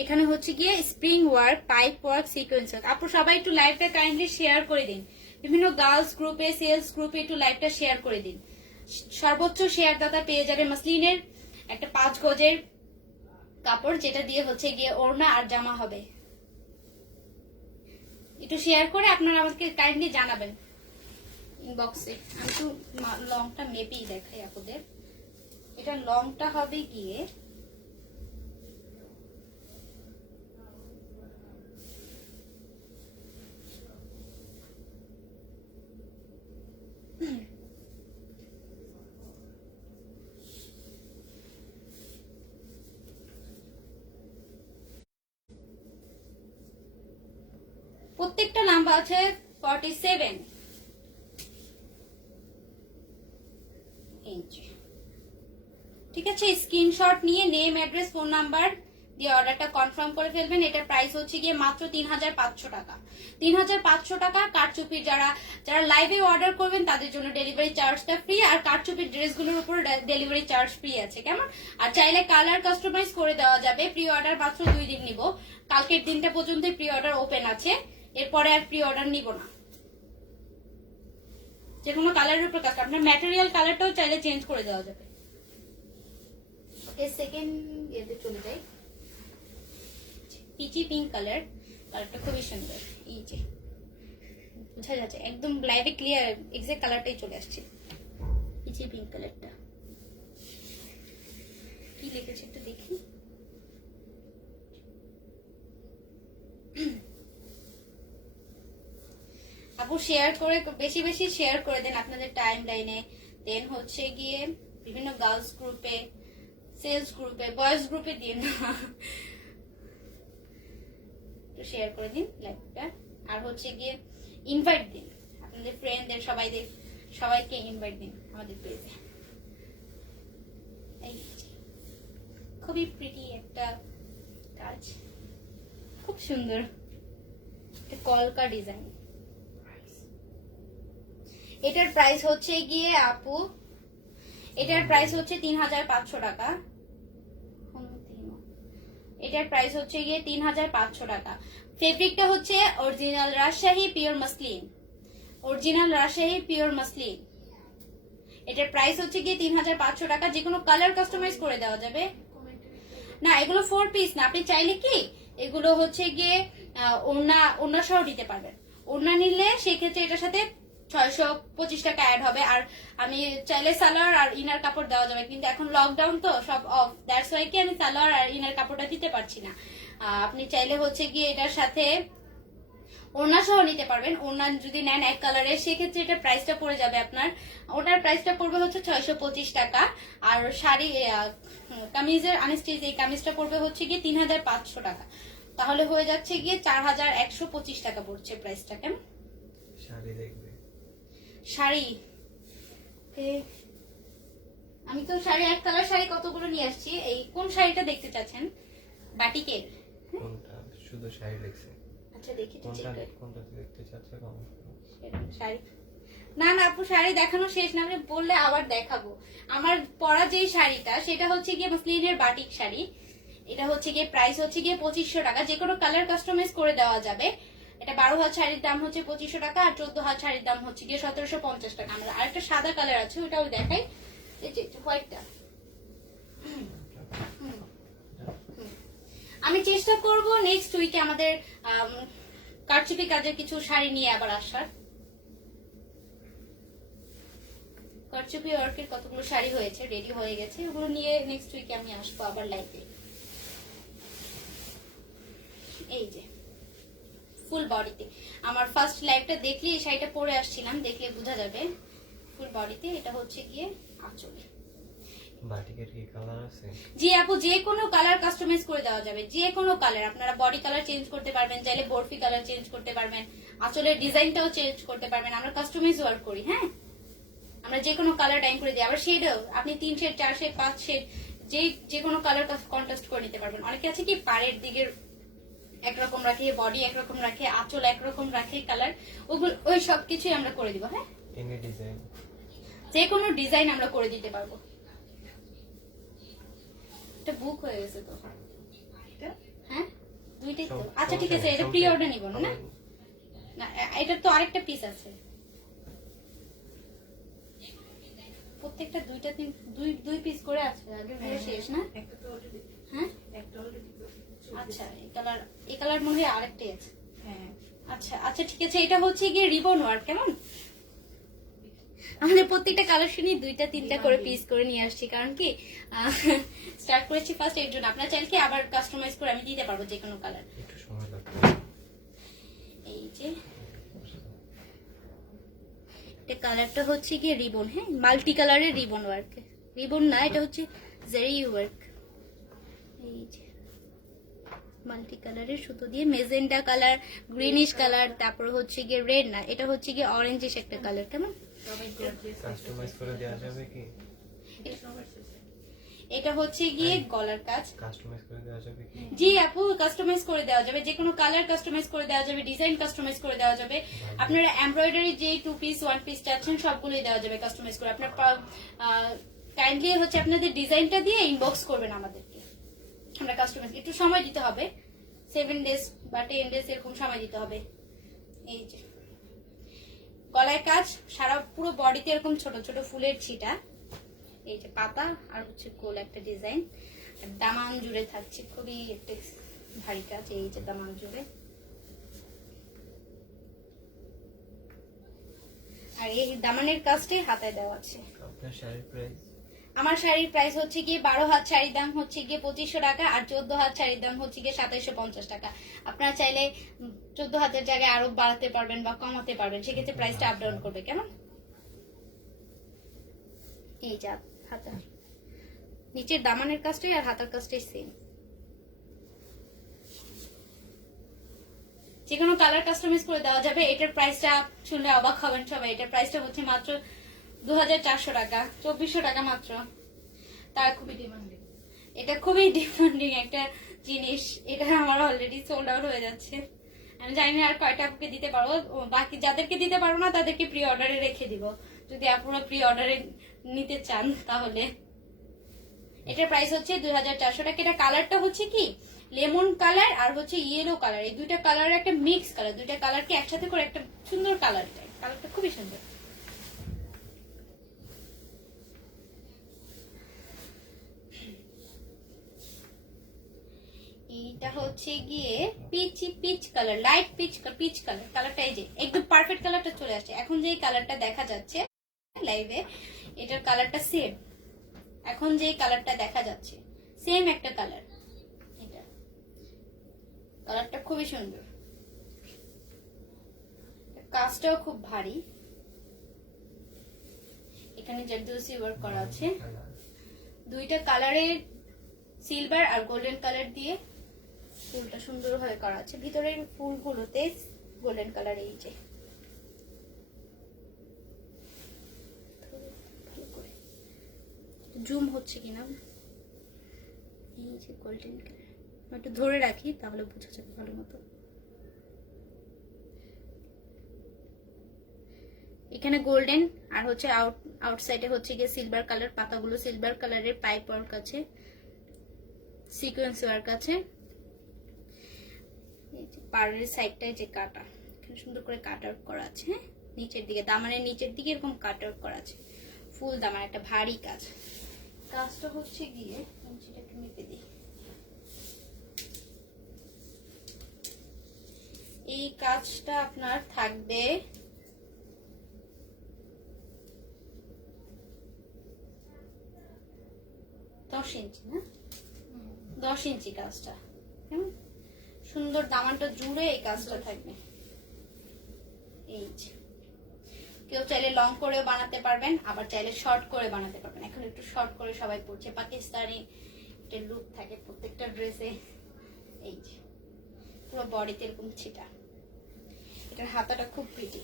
এখানে হচ্ছে গিয়ে spring work, pipe work, sequence work. আপু সবাই একটু লাইভটা কাইন্ডলি শেয়ার করে দিন, বিভিন্ন গার্লস গ্রুপে সেলস গ্রুপে একটু লাইভটা শেয়ার করে দিন। সর্বোচ্চ শেয়ার দাতা পেয়ে যাবে মসলিনের একটা 5 গজের কাপড়, যেটা দিয়ে হচ্ছে গিয়ে ওড়না আর জামা হবে। একটু শেয়ার করে আপনারা আমাকে কাইন্ডলি জানাবেন ইনবক্সে। আমি একটু লংটা মেপেই দেখাই আপনাদের। এটা লংটা হবে গিয়ে প্রত্যেকটা নাম্বার আছে 47 ইঞ্চি। ঠিক আছে, স্ক্রিনশট নিয়ে নেম অ্যাড্রেস ফোন নাম্বার দিয়ে অর্ডারটা কনফার্ম করে ফেলবেন। এটার প্রাইস হচ্ছে গিয়ে মাত্র 3500 টাকা। 3500 টাকা। কারচুপির যারা লাইভে অর্ডার করবেন তাদের জন্য ডেলিভারি চার্জটা ফ্রি, আর কারচুপির ড্রেসগুলোর উপর ডেলিভারি চার্জ ফ্রি আছে। কেমন, আর চাইলে কালার কাস্টমাইজ করে দেওয়া যাবে। প্রি অর্ডার মাত্র 2 দিন নিব, কালকের দিনটা পর্যন্ত প্রি অর্ডার ওপেন আছে, এরপরে আর প্রি অর্ডার নিব না। যে কোনো কালারের উপর কাজ, আপনার ম্যাটেরিয়াল কালারটাও চাইলে চেঞ্জ করে দেওয়া যাবে। ওকে, সেকেন্ড ইয়েতে চলে যাই। পিচি পিঙ্ক কালার, কালারটা খুবই সুন্দর। এই যে বোঝা যাচ্ছে একদম লাইভে ক্লিয়ার এক্সাক্ট কালারটাই চলে আসছে। এই যে পিঙ্ক কালারটা কি লিখেছে একটু দেখি। আপু শেয়ার করে বেশি বেশি শেয়ার করে দেন আপনাদের টাইম লাইনে, দেন হচ্ছে গিয়ে বিভিন্ন গার্লস গ্রুপে, সেলস গ্রুপে, বয়েজ গ্রুপে দিন না, একটু শেয়ার করে দিন লাইভটা। আর হচ্ছে গিয়ে ইনভাইট দিন আপনাদের ফ্রেন্ডদের, সবাইকে ইনভাইট দিন আমাদের পেজে। এই খুবই প্রিটি একটা কাজ, খুব সুন্দর একটা কলকা ডিজাইন। এটার প্রাইস হচ্ছে গিয়ে আপু, এটার প্রাইস হচ্ছে 3500 টাকা। এটার প্রাইস হচ্ছে গিয়ে 3500 টাকা। ফেব্রিকটা হচ্ছে original Rajshahi pure muslin, original Rajshahi pure muslin. এটার প্রাইস হচ্ছে গিয়ে 3500 টাকা। যে কোনো কালার কাস্টমাইজ করে দেওয়া যাবে। না এগুলো 4 পিস না, আপনি চাইলে কি এগুলো হচ্ছে গিয়ে ওড়না সহ দিতে পারবেন। ওড়না নিলে সেক্ষেত্রে এটার সাথে 625 টাকা অ্যাড হবে। আর আমি চাইলে সালোয়ার আর ইনার কাপড় দেওয়া যাবে, কিন্তু এখন লকডাউন তো সব অফ, দ্যাটস ওয়াই কি আমি সালোয়ার আর ইনার কাপড়টা দিতে পারছি না। আপনি চাইলে হচ্ছে গিয়ে এটার সাথে ওড়না সহ নিতে পারবেন। ওড়না যদি নেন এক কালারের, সেক্ষেত্রে এটার প্রাইসটা পড়ে যাবে আপনার, ওটার প্রাইসটা পড়বে হচ্ছে 625 টাকা। আর শাড়ি কামিজের আনস্টিচ এই কামিজটা পড়বে হচ্ছে গিয়ে 3500 টাকা। তাহলে হয়ে যাচ্ছে গিয়ে 4125 টাকা পড়ছে প্রাইসটা। কেমন শাড়ি দেখবে? শাড়ি আমি তো শাড়ি এক কালার শাড়ি কতগুলো নিয়ে আসছি। এই কোন শাড়িটা দেখতে চাচ্ছেন? বাটিকের কোনটা? শুধু শাড়ি দেখছে। আচ্ছা দেখি তো চেক করি কোনটা দেখতে চাচ্ছ। শাড়ি না না আপু শাড়ি দেখানো শেষ না, আমি বললে আবার দেখাবো। আমার পরা যেই শাড়িটা সেটা হচ্ছে গিয়ে মসলিনের বাটিক শাড়ি। এটা হচ্ছে গিয়ে প্রাইস হচ্ছে গিয়ে 2500 টাকা। যে কোনো কালার কাস্টমাইজ করে দেওয়া যাবে। এটা 12 হাত শাড়ির দাম হচ্ছে 2500 টাকা, আর 14 হাত শাড়ির দাম হচ্ছে গিয়ে 1750 টাকা। আমরা আরেকটা সাদা কালার আছে, ওটাও দেখাই। এই যে হোয়াইটটা, আমি চেষ্টা করব নেক্সট উইকে আমাদের কারচুপি কাজের কিছু শাড়ি নিয়ে আবার আসার। কারচুপি ওয়ার্কের কতগুলো শাড়ি হয়েছে, রেডি হয়ে গেছে, ওগুলো নিয়ে নেক্সট উইকে আমি আসবো আবার লাইভে। এই যে ফুল বডিতে আমার ফার্স্ট লাইভটা দেখলে এই শাড়িটা পরে আসছিলাম, দেখলে বোঝা যাবে। ফুল বডিতে এটা হচ্ছে গিয়ে আঁচলে। বাটিকের কি কালার আছে? জি আপু যে কোনো কালার কাস্টমাইজ করে দেওয়া যাবে। যে কোনো কালার আপনারা বডি কালার চেঞ্জ করতে পারবেন, চাইলে বরফি কালার চেঞ্জ করতে পারবেন, আঁচলের ডিজাইনটাও চেঞ্জ করতে পারবেন। আমরা কাস্টমাইজ ওয়ার্ক করি। হ্যাঁ, আমরা যে কোনো কালার ডাইন করে দিই। আবার শেডও আপনি 3 শেড 4 শেড 5 শেড যে কোনো কালার কন্ট্রাস্ট করে নিতে পারবেন। অনেকে আছে কি পাড়ের দিকের একরকম রাখে, বডি একরকম রাখে, আঁচল একরকম রাখে কালার, ওগুলো ওই সব কিছুই আমরা করে দিব। হ্যাঁ, এনি ডিজাইন, যে কোনো ডিজাইন আমরা করে দিতে পারবো। এটা বুক হয়ে গেছে তো। হ্যাঁ দুইটাই তো। আচ্ছা ঠিক আছে, এটা প্রি অর্ডার নিব না? না এটার তো আরেকটা পিস আছে। প্রত্যেকটা দুই পিস করে আছে, আগে শেষ না? হ্যাঁ আচ্ছা এই কালার মনে হয় আরেকটাই আছে। আচ্ছা আচ্ছা ঠিক আছে, এটা হচ্ছে গিয়ে রিবন ওয়ার্ক। কেমন আমাদের প্রত্যেকটা কালেকশনই 2টা 3টা করে পিস করে নিয়ে আসছি, কারণ কি স্টার্ট করেছি ফার্স্ট এর জন্য। আপনারা চাইলে কি আবার কাস্টমাইজ করে আমি দিতে পারবো যে কোনো কালার। একটু সময় লাগবে। এই যে এটা কালারটা হচ্ছে গিয়ে রিবন। হ্যাঁ, মাল্টি কালারের রিবন ওয়ার্ক। রিবন না, এটা হচ্ছে জেরি ওয়ার্ক। এই যে মাল্টি কালারের সুতো দিয়ে মেজেন্টা কালার, গ্রিনিশ কালার, তারপর হচ্ছে গিয়ে রেড না, এটা হচ্ছে গিয়ে অরেঞ্জিশ একটা কালার। কেমন কাস্টমাইজ করে দেওয়া যাবে কি? এটা হচ্ছে গিয়ে গলার কাজ। কাস্টমাইজ করে দেওয়া যাবে কি? জি আপু কাস্টমাইজ করে দেওয়া যাবে। যে কোনো কালার কাস্টমাইজ করে দেওয়া যাবে, ডিজাইন কাস্টমাইজ করে দেওয়া যাবে। আপনারা এমব্রয়ডারি যে 2 পিস 1 পিস চাচ্ছেন সবগুলোই দেওয়া যাবে কাস্টমাইজ করে। আপনার কাইন্ডলি হচ্ছে আপনাদের ডিজাইনটা দিয়ে ইনবক্স করবেন আমাদেরকে। আমরা কাস্টমাইজ একটু সময় দিতে হবে, 7 ডেজ বা 10 ডেজ এরকম সময় দিতে হবে। এই যে গলায় কাজ, সারা পুরো বডিতে এরকম ছোট ছোট ফুলের ছিটা। এই যে পাতা আর হচ্ছে গোল একটা ডিজাইন, দামান জুড়ে থাকছে, খুবই একটা ভারী কাজ। এই যে দামান জুড়ে, আর এই দামানের কাজটাই হাতায় দেওয়া আছে। আপনার শাড়ির প্রাইস? আমার শাড়ির প্রাইস হচ্ছে গিয়ে 12 হাত শাড়ির দাম হচ্ছে গিয়ে 2500 টাকা, আর 14 হাত শাড়ির দাম হচ্ছে গিয়ে 2750 টাকা। আপনারা চাইলে 14 হাতের জায়গায় আরো বাড়াতে পারবেন বা কমাতে পারবেন, সেক্ষেত্রে প্রাইসটা আপ ডাউন করবে। কেমন? এই যা হাতা, নিচের দামানের কাজটাই আর হাতার কাজটাই সেম। যে কোনো কালার কাস্টমাইজ করে দেওয়া যাবে। এটার প্রাইসটা শুনলে অবাক হবেন সবাই। এটার প্রাইসটা হচ্ছে মাত্র 2400 টাকা, 2400 টাকা মাত্র। তার খুবই ডিমান্ডিং, এটা খুবই ডিমান্ডিং একটা জিনিস। এটা আমার অলরেডি সোল্ড আউট হয়ে যাচ্ছে। আমি জানি না আর কয়টা আপুকে দিতে পারবো। বাকি যাদেরকে দিতে পারবো না তাদেরকে প্রি অর্ডারে রেখে দিব, যদি আপনারা প্রি অর্ডারে নিতে চান তাহলে। এটার প্রাইস হচ্ছে 2400 টাকা। এটা কালারটা হচ্ছে কি লেমন কালার আর হচ্ছে ইয়েলো কালার, এই দুইটা কালার একটা মিক্স কালার, দুইটা কালারকে একসাথে করে একটা সুন্দর কালার। কালারটা খুবই সুন্দর। এটা হচ্ছে গিয়ে peach colour, light peach colour. কালারটা এই যে একদম পারফেক্ট কালারটা চলে আসছে। এখন যে কালারটা দেখা যাচ্ছে লাইভে, এটার কালারটা সেম। এখন যে কালারটা দেখা যাচ্ছে সেম একটা কালার। এটা কালারটা খুবই সুন্দর, কাজটাও খুব ভারী। এখানে জারদৌসি ওয়ার্ক করা আছে, দুইটা কালারের সিলভার আর গোল্ডেন কালার দিয়ে ফুলটা সুন্দর ভাবে করা আছে। ভিতরের ফুলগুলোতে গোল্ডেন কালার। এই যে জুম হচ্ছে কিনা, এই যে গোল্ডেন কালার, একটু ধরে রাখি তাহলে বোঝা যাবে ভালো মতো। এখানে গোল্ডেন আর হচ্ছে আউটসাইডে হচ্ছে গিয়ে সিলভার কালার, পাতাগুলো সিলভার কালারের পাইপ ওয়ার্ক আছে, সিকোয়েন্স ওয়ার্ক আছে। এই যে পাড়ের সাইডটায় যে কাটা, এখানে সুন্দর করে কাট আউট করা আছে। হ্যাঁ, নিচের দিকে দামানের নিচের দিকে এরকম কাট আউট করা আছে। ফুল দামান, একটা ভারী কাজ। কাজটা হচ্ছে গিয়ে একটু মেপে দিই। এই কাজটা আপনার থাকবে 10 ইঞ্চি, না 10 ইঞ্চি কাজটা। কেমন সুন্দর, দামানটা জুড়ে এই কাজটা থাকবে। এই যে কেউ চাইলে লং করেও বানাতে পারবেন, আবার চাইলে শর্ট করে বানাতে পারবেন। এখন একটু শর্ট করে সবাই পরছে, পাকিস্তানি একটা লুক থাকে প্রত্যেকটা ড্রেসে। এই যে পুরো বডিতে এরকম ছিটা। এটার হাতাটা খুব প্রিটি,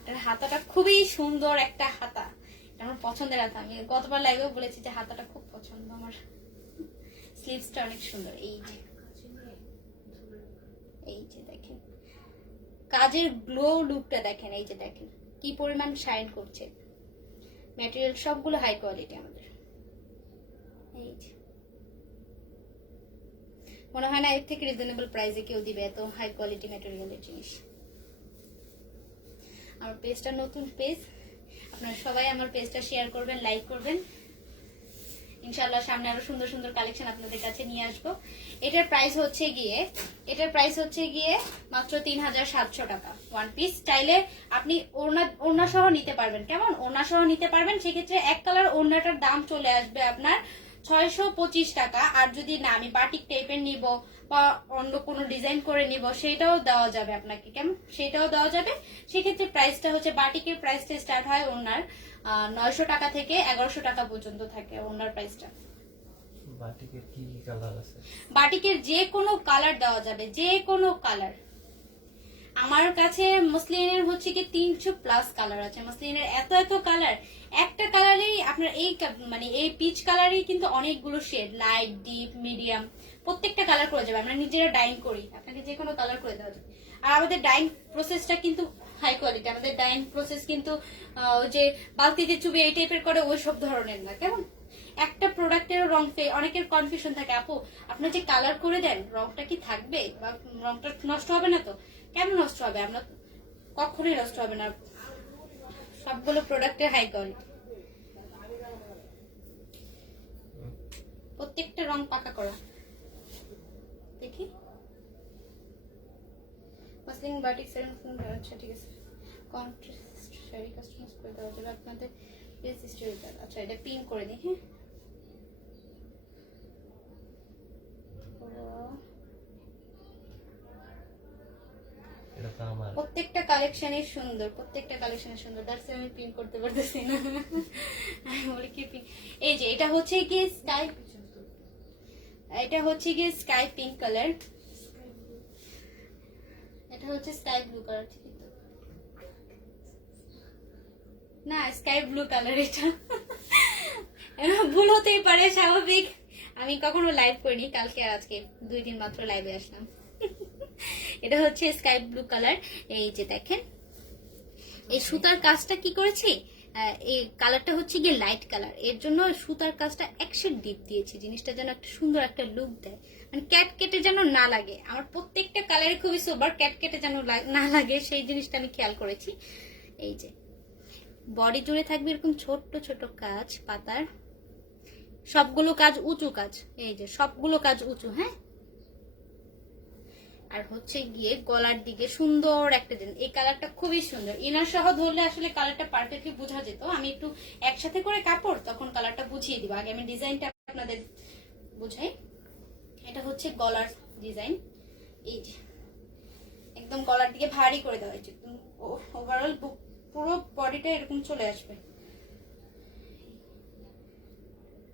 এটার হাতাটা খুবই সুন্দর একটা হাতা। এটা আমার পছন্দের হাতা। আমি গতবার লাইভেও বলেছি যে হাতাটা খুব পছন্দ আমার। স্লিভসটা অনেক সুন্দর। এই যে এই যে দেখেন কাজের গ্লো লুকটা দেখেন। এই যে দেখেন কি পরিমাণ শাইন করছে। ম্যাটেরিয়াল সবগুলো হাই কোয়ালিটি আমাদের। এই যে মনে হয় না এর থেকে রিজনেবল প্রাইসে কেউ দিবে এত হাই কোয়ালিটি ম্যাটেরিয়ালের জিনিস। আমার পেজটা নতুন পেজ, আপনারা সবাই আমার পেজটা শেয়ার করবেন, লাইক করবেন। ইনশাআল্লাহ সামনে আরো সুন্দর সুন্দর কালেকশন আপনাদের কাছে নিয়ে আসবো। এটার প্রাইস হচ্ছে গিয়ে মাত্র 3700 টাকা ওয়ান পিস। চাইলে আপনি ওড়না সহ নিতে পারবেন। কেমন ওড়না সহ নিতে পারবেন, সেক্ষেত্রে এক কালার ওড়নাটার দাম চলে আসবে আপনার 625 টাকা। আর যদি না আমি বাটিক টাইপের নিব বা অন্য কোনো ডিজাইন করে নিব, সেটাও দেওয়া যাবে আপনাকে। কেমন সেটাও দেওয়া যাবে। সেক্ষেত্রে প্রাইসটা হচ্ছে বাটিকের প্রাইসটা স্টার্ট হয় ওড়নার 900 টাকা থেকে 1100 টাকা পর্যন্ত থাকে ওড়নার প্রাইসটা। বাটিকের কি কি কালার আছে? বাটিকের যে কোনো কালার দেওয়া যাবে, যে কোনো কালার। আমার কাছে মসলিনের হচ্ছে কি 300 প্লাস কালার আছে। মসলিনের এত এত কালার, একটা কালারেই আপনার এই মানে এই পিচ কালারই কিন্তু অনেকগুলো শেড, লাইট, ডিপ, মিডিয়াম, প্রত্যেকটা কালার করে যাবে। আমরা নিজেরা ডাইং করি, আপনাকে যে কোনো কালার করে দেওয়া যাবে। আর আমাদের ডাইং প্রসেসটা কিন্তু হাই কোয়ালিটি। আমাদের ডাইং প্রসেস কিন্তু যে বালতিতে চুবে এই টাইপের করে ওই সব ধরনের না। কেমন একটা প্রোডাক্টেরও রং অনেকের কনফিউশন থাকে, আপু আপনি যে কালার করে দেন রংটা কি থাকবে বা রংটা নষ্ট হবে না? তো কেন নষ্ট হবে? আমরা কখনোই নষ্ট হবে না, সবগুলো প্রোডাক্টের হাই কোয়ালিটি। প্রত্যেকটা রং পাকা করা। দেখি মাসলিন বাটিক সেরকম। আচ্ছা ঠিক আছে, কন্ট্রাস্ট শাড়ি কাস্টমাইজ করে দেওয়া যাবে। আপনাদের আচ্ছা এটা পিন করে দিই। হ্যাঁ এটা তো আমার। প্রত্যেকটা কালেকশনই সুন্দর, প্রত্যেকটা কালেকশনই সুন্দর। দ্যাটস আমি পিন করতে পারতেছি না, আমি বলি কি পিন। এই যে এটা হচ্ছে কি স্কাই, এটা হচ্ছে কি স্কাই পিঙ্ক কালার, এটা হচ্ছে স্কাই ব্লু কালার। ঠিক তো না, স্কাই ব্লু কালার। এটা ভুল হতেই পারে, স্বাভাবিক। আমি কখনো লাইভ করিনি, কালকে আর আজকে 2 দিন মাত্র লাইভে আসলাম। এটা হচ্ছে স্কাই ব্লু কালার। এই যে দেখেন এই সুতার কাজটা কি করেছি, এই কালারটা হচ্ছে গিয়ে লাইট কালার, এর জন্য সুতার কাজটা 1 ডিপ দিয়েছি, জিনিসটা যেন একটা সুন্দর একটা লুক দেয়, মানে ক্যাট কেটে যেন না লাগে। আমার প্রত্যেকটা কালারে খুবই সোবার, ক্যাট কেটে যেন না লাগে সেই জিনিসটা আমি খেয়াল করেছি। এই যে বডি জুড়ে থাকবে এরকম ছোট্ট ছোট কাজ পাতার, সবগুলো কাজ উঁচু কাজ। এই যে সবগুলো কাজ উঁচু। হ্যাঁ আর হচ্ছে গিয়ে গলার দিকে সুন্দর একটা ডিজাইন, এই কালারটা খুবই সুন্দর। ইনার সহ ধরলে আসলে কালারটা পারফেক্টলি বোঝা যেত। আমি একটু একসাথে করে কাপড় তখন কালারটা বুঝিয়ে দিব, আগে আমি ডিজাইনটা আপনাদের বুঝাই। এটা হচ্ছে গলার ডিজাইন। এই যে একদম গলার দিকে ভারী করে দেওয়া হয়েছে, ওভারঅল পুরো বডিটা এরকম চলে আসবে,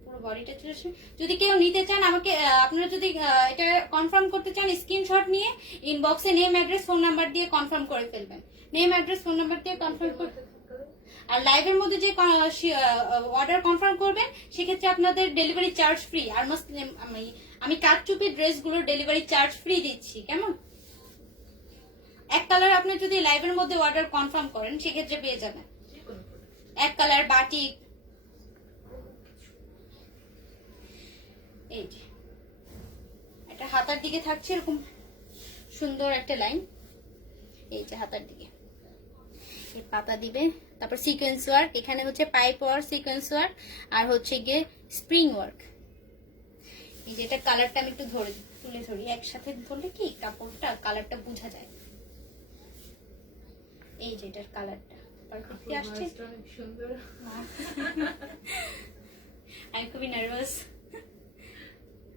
পুরো বডিটা চলে আসবে। যদি কেউ নিতে চান আমাকে, আপনারা যদি এটা কনফার্ম করতে চান, স্ক্রিনশট নিয়ে ইনবক্সে নেম অ্যাড্রেস ফোন নাম্বার দিয়ে কনফার্ম করে ফেলবেন। নেম অ্যাড্রেস ফোন নাম্বার দিয়ে কনফার্ম করে, আর লাইভের মধ্যে যে অর্ডার কনফার্ম করবেন সেক্ষেত্রে আপনাদের ডেলিভারি চার্জ ফ্রি। আর আমি কাঠচুপি ড্রেসগুলোর ডেলিভারি চার্জ ফ্রি দিচ্ছি। কেমন? এক কালার আপনি যদি লাইভের মধ্যে অর্ডার কনফার্ম করেন সেক্ষেত্রে পেয়ে যাবেন এক কালার বাটিক। এই যে এটা হাতার দিকে থাকছে এরকম সুন্দর একটা লাইন, এই যে হাতার দিকে এই পাতা দিবে, তারপর সিকোয়েন্স ওয়ার্ক, এখানে হচ্ছে পাইপ ওয়ার্ক, সিকোয়েন্স ওয়ার্ক, আর হচ্ছে গিয়ে স্প্রিং ওয়ার্ক। এই যে এটা কালারটা আমি একটু তুলে ধরি, একসাথে ধরলে কি কাপড়টা কালারটা বোঝা যায়। এই যে এটার কালারটা পারফেক্টলি আসছে, অনেক সুন্দর। আমি খুবই নার্ভাস।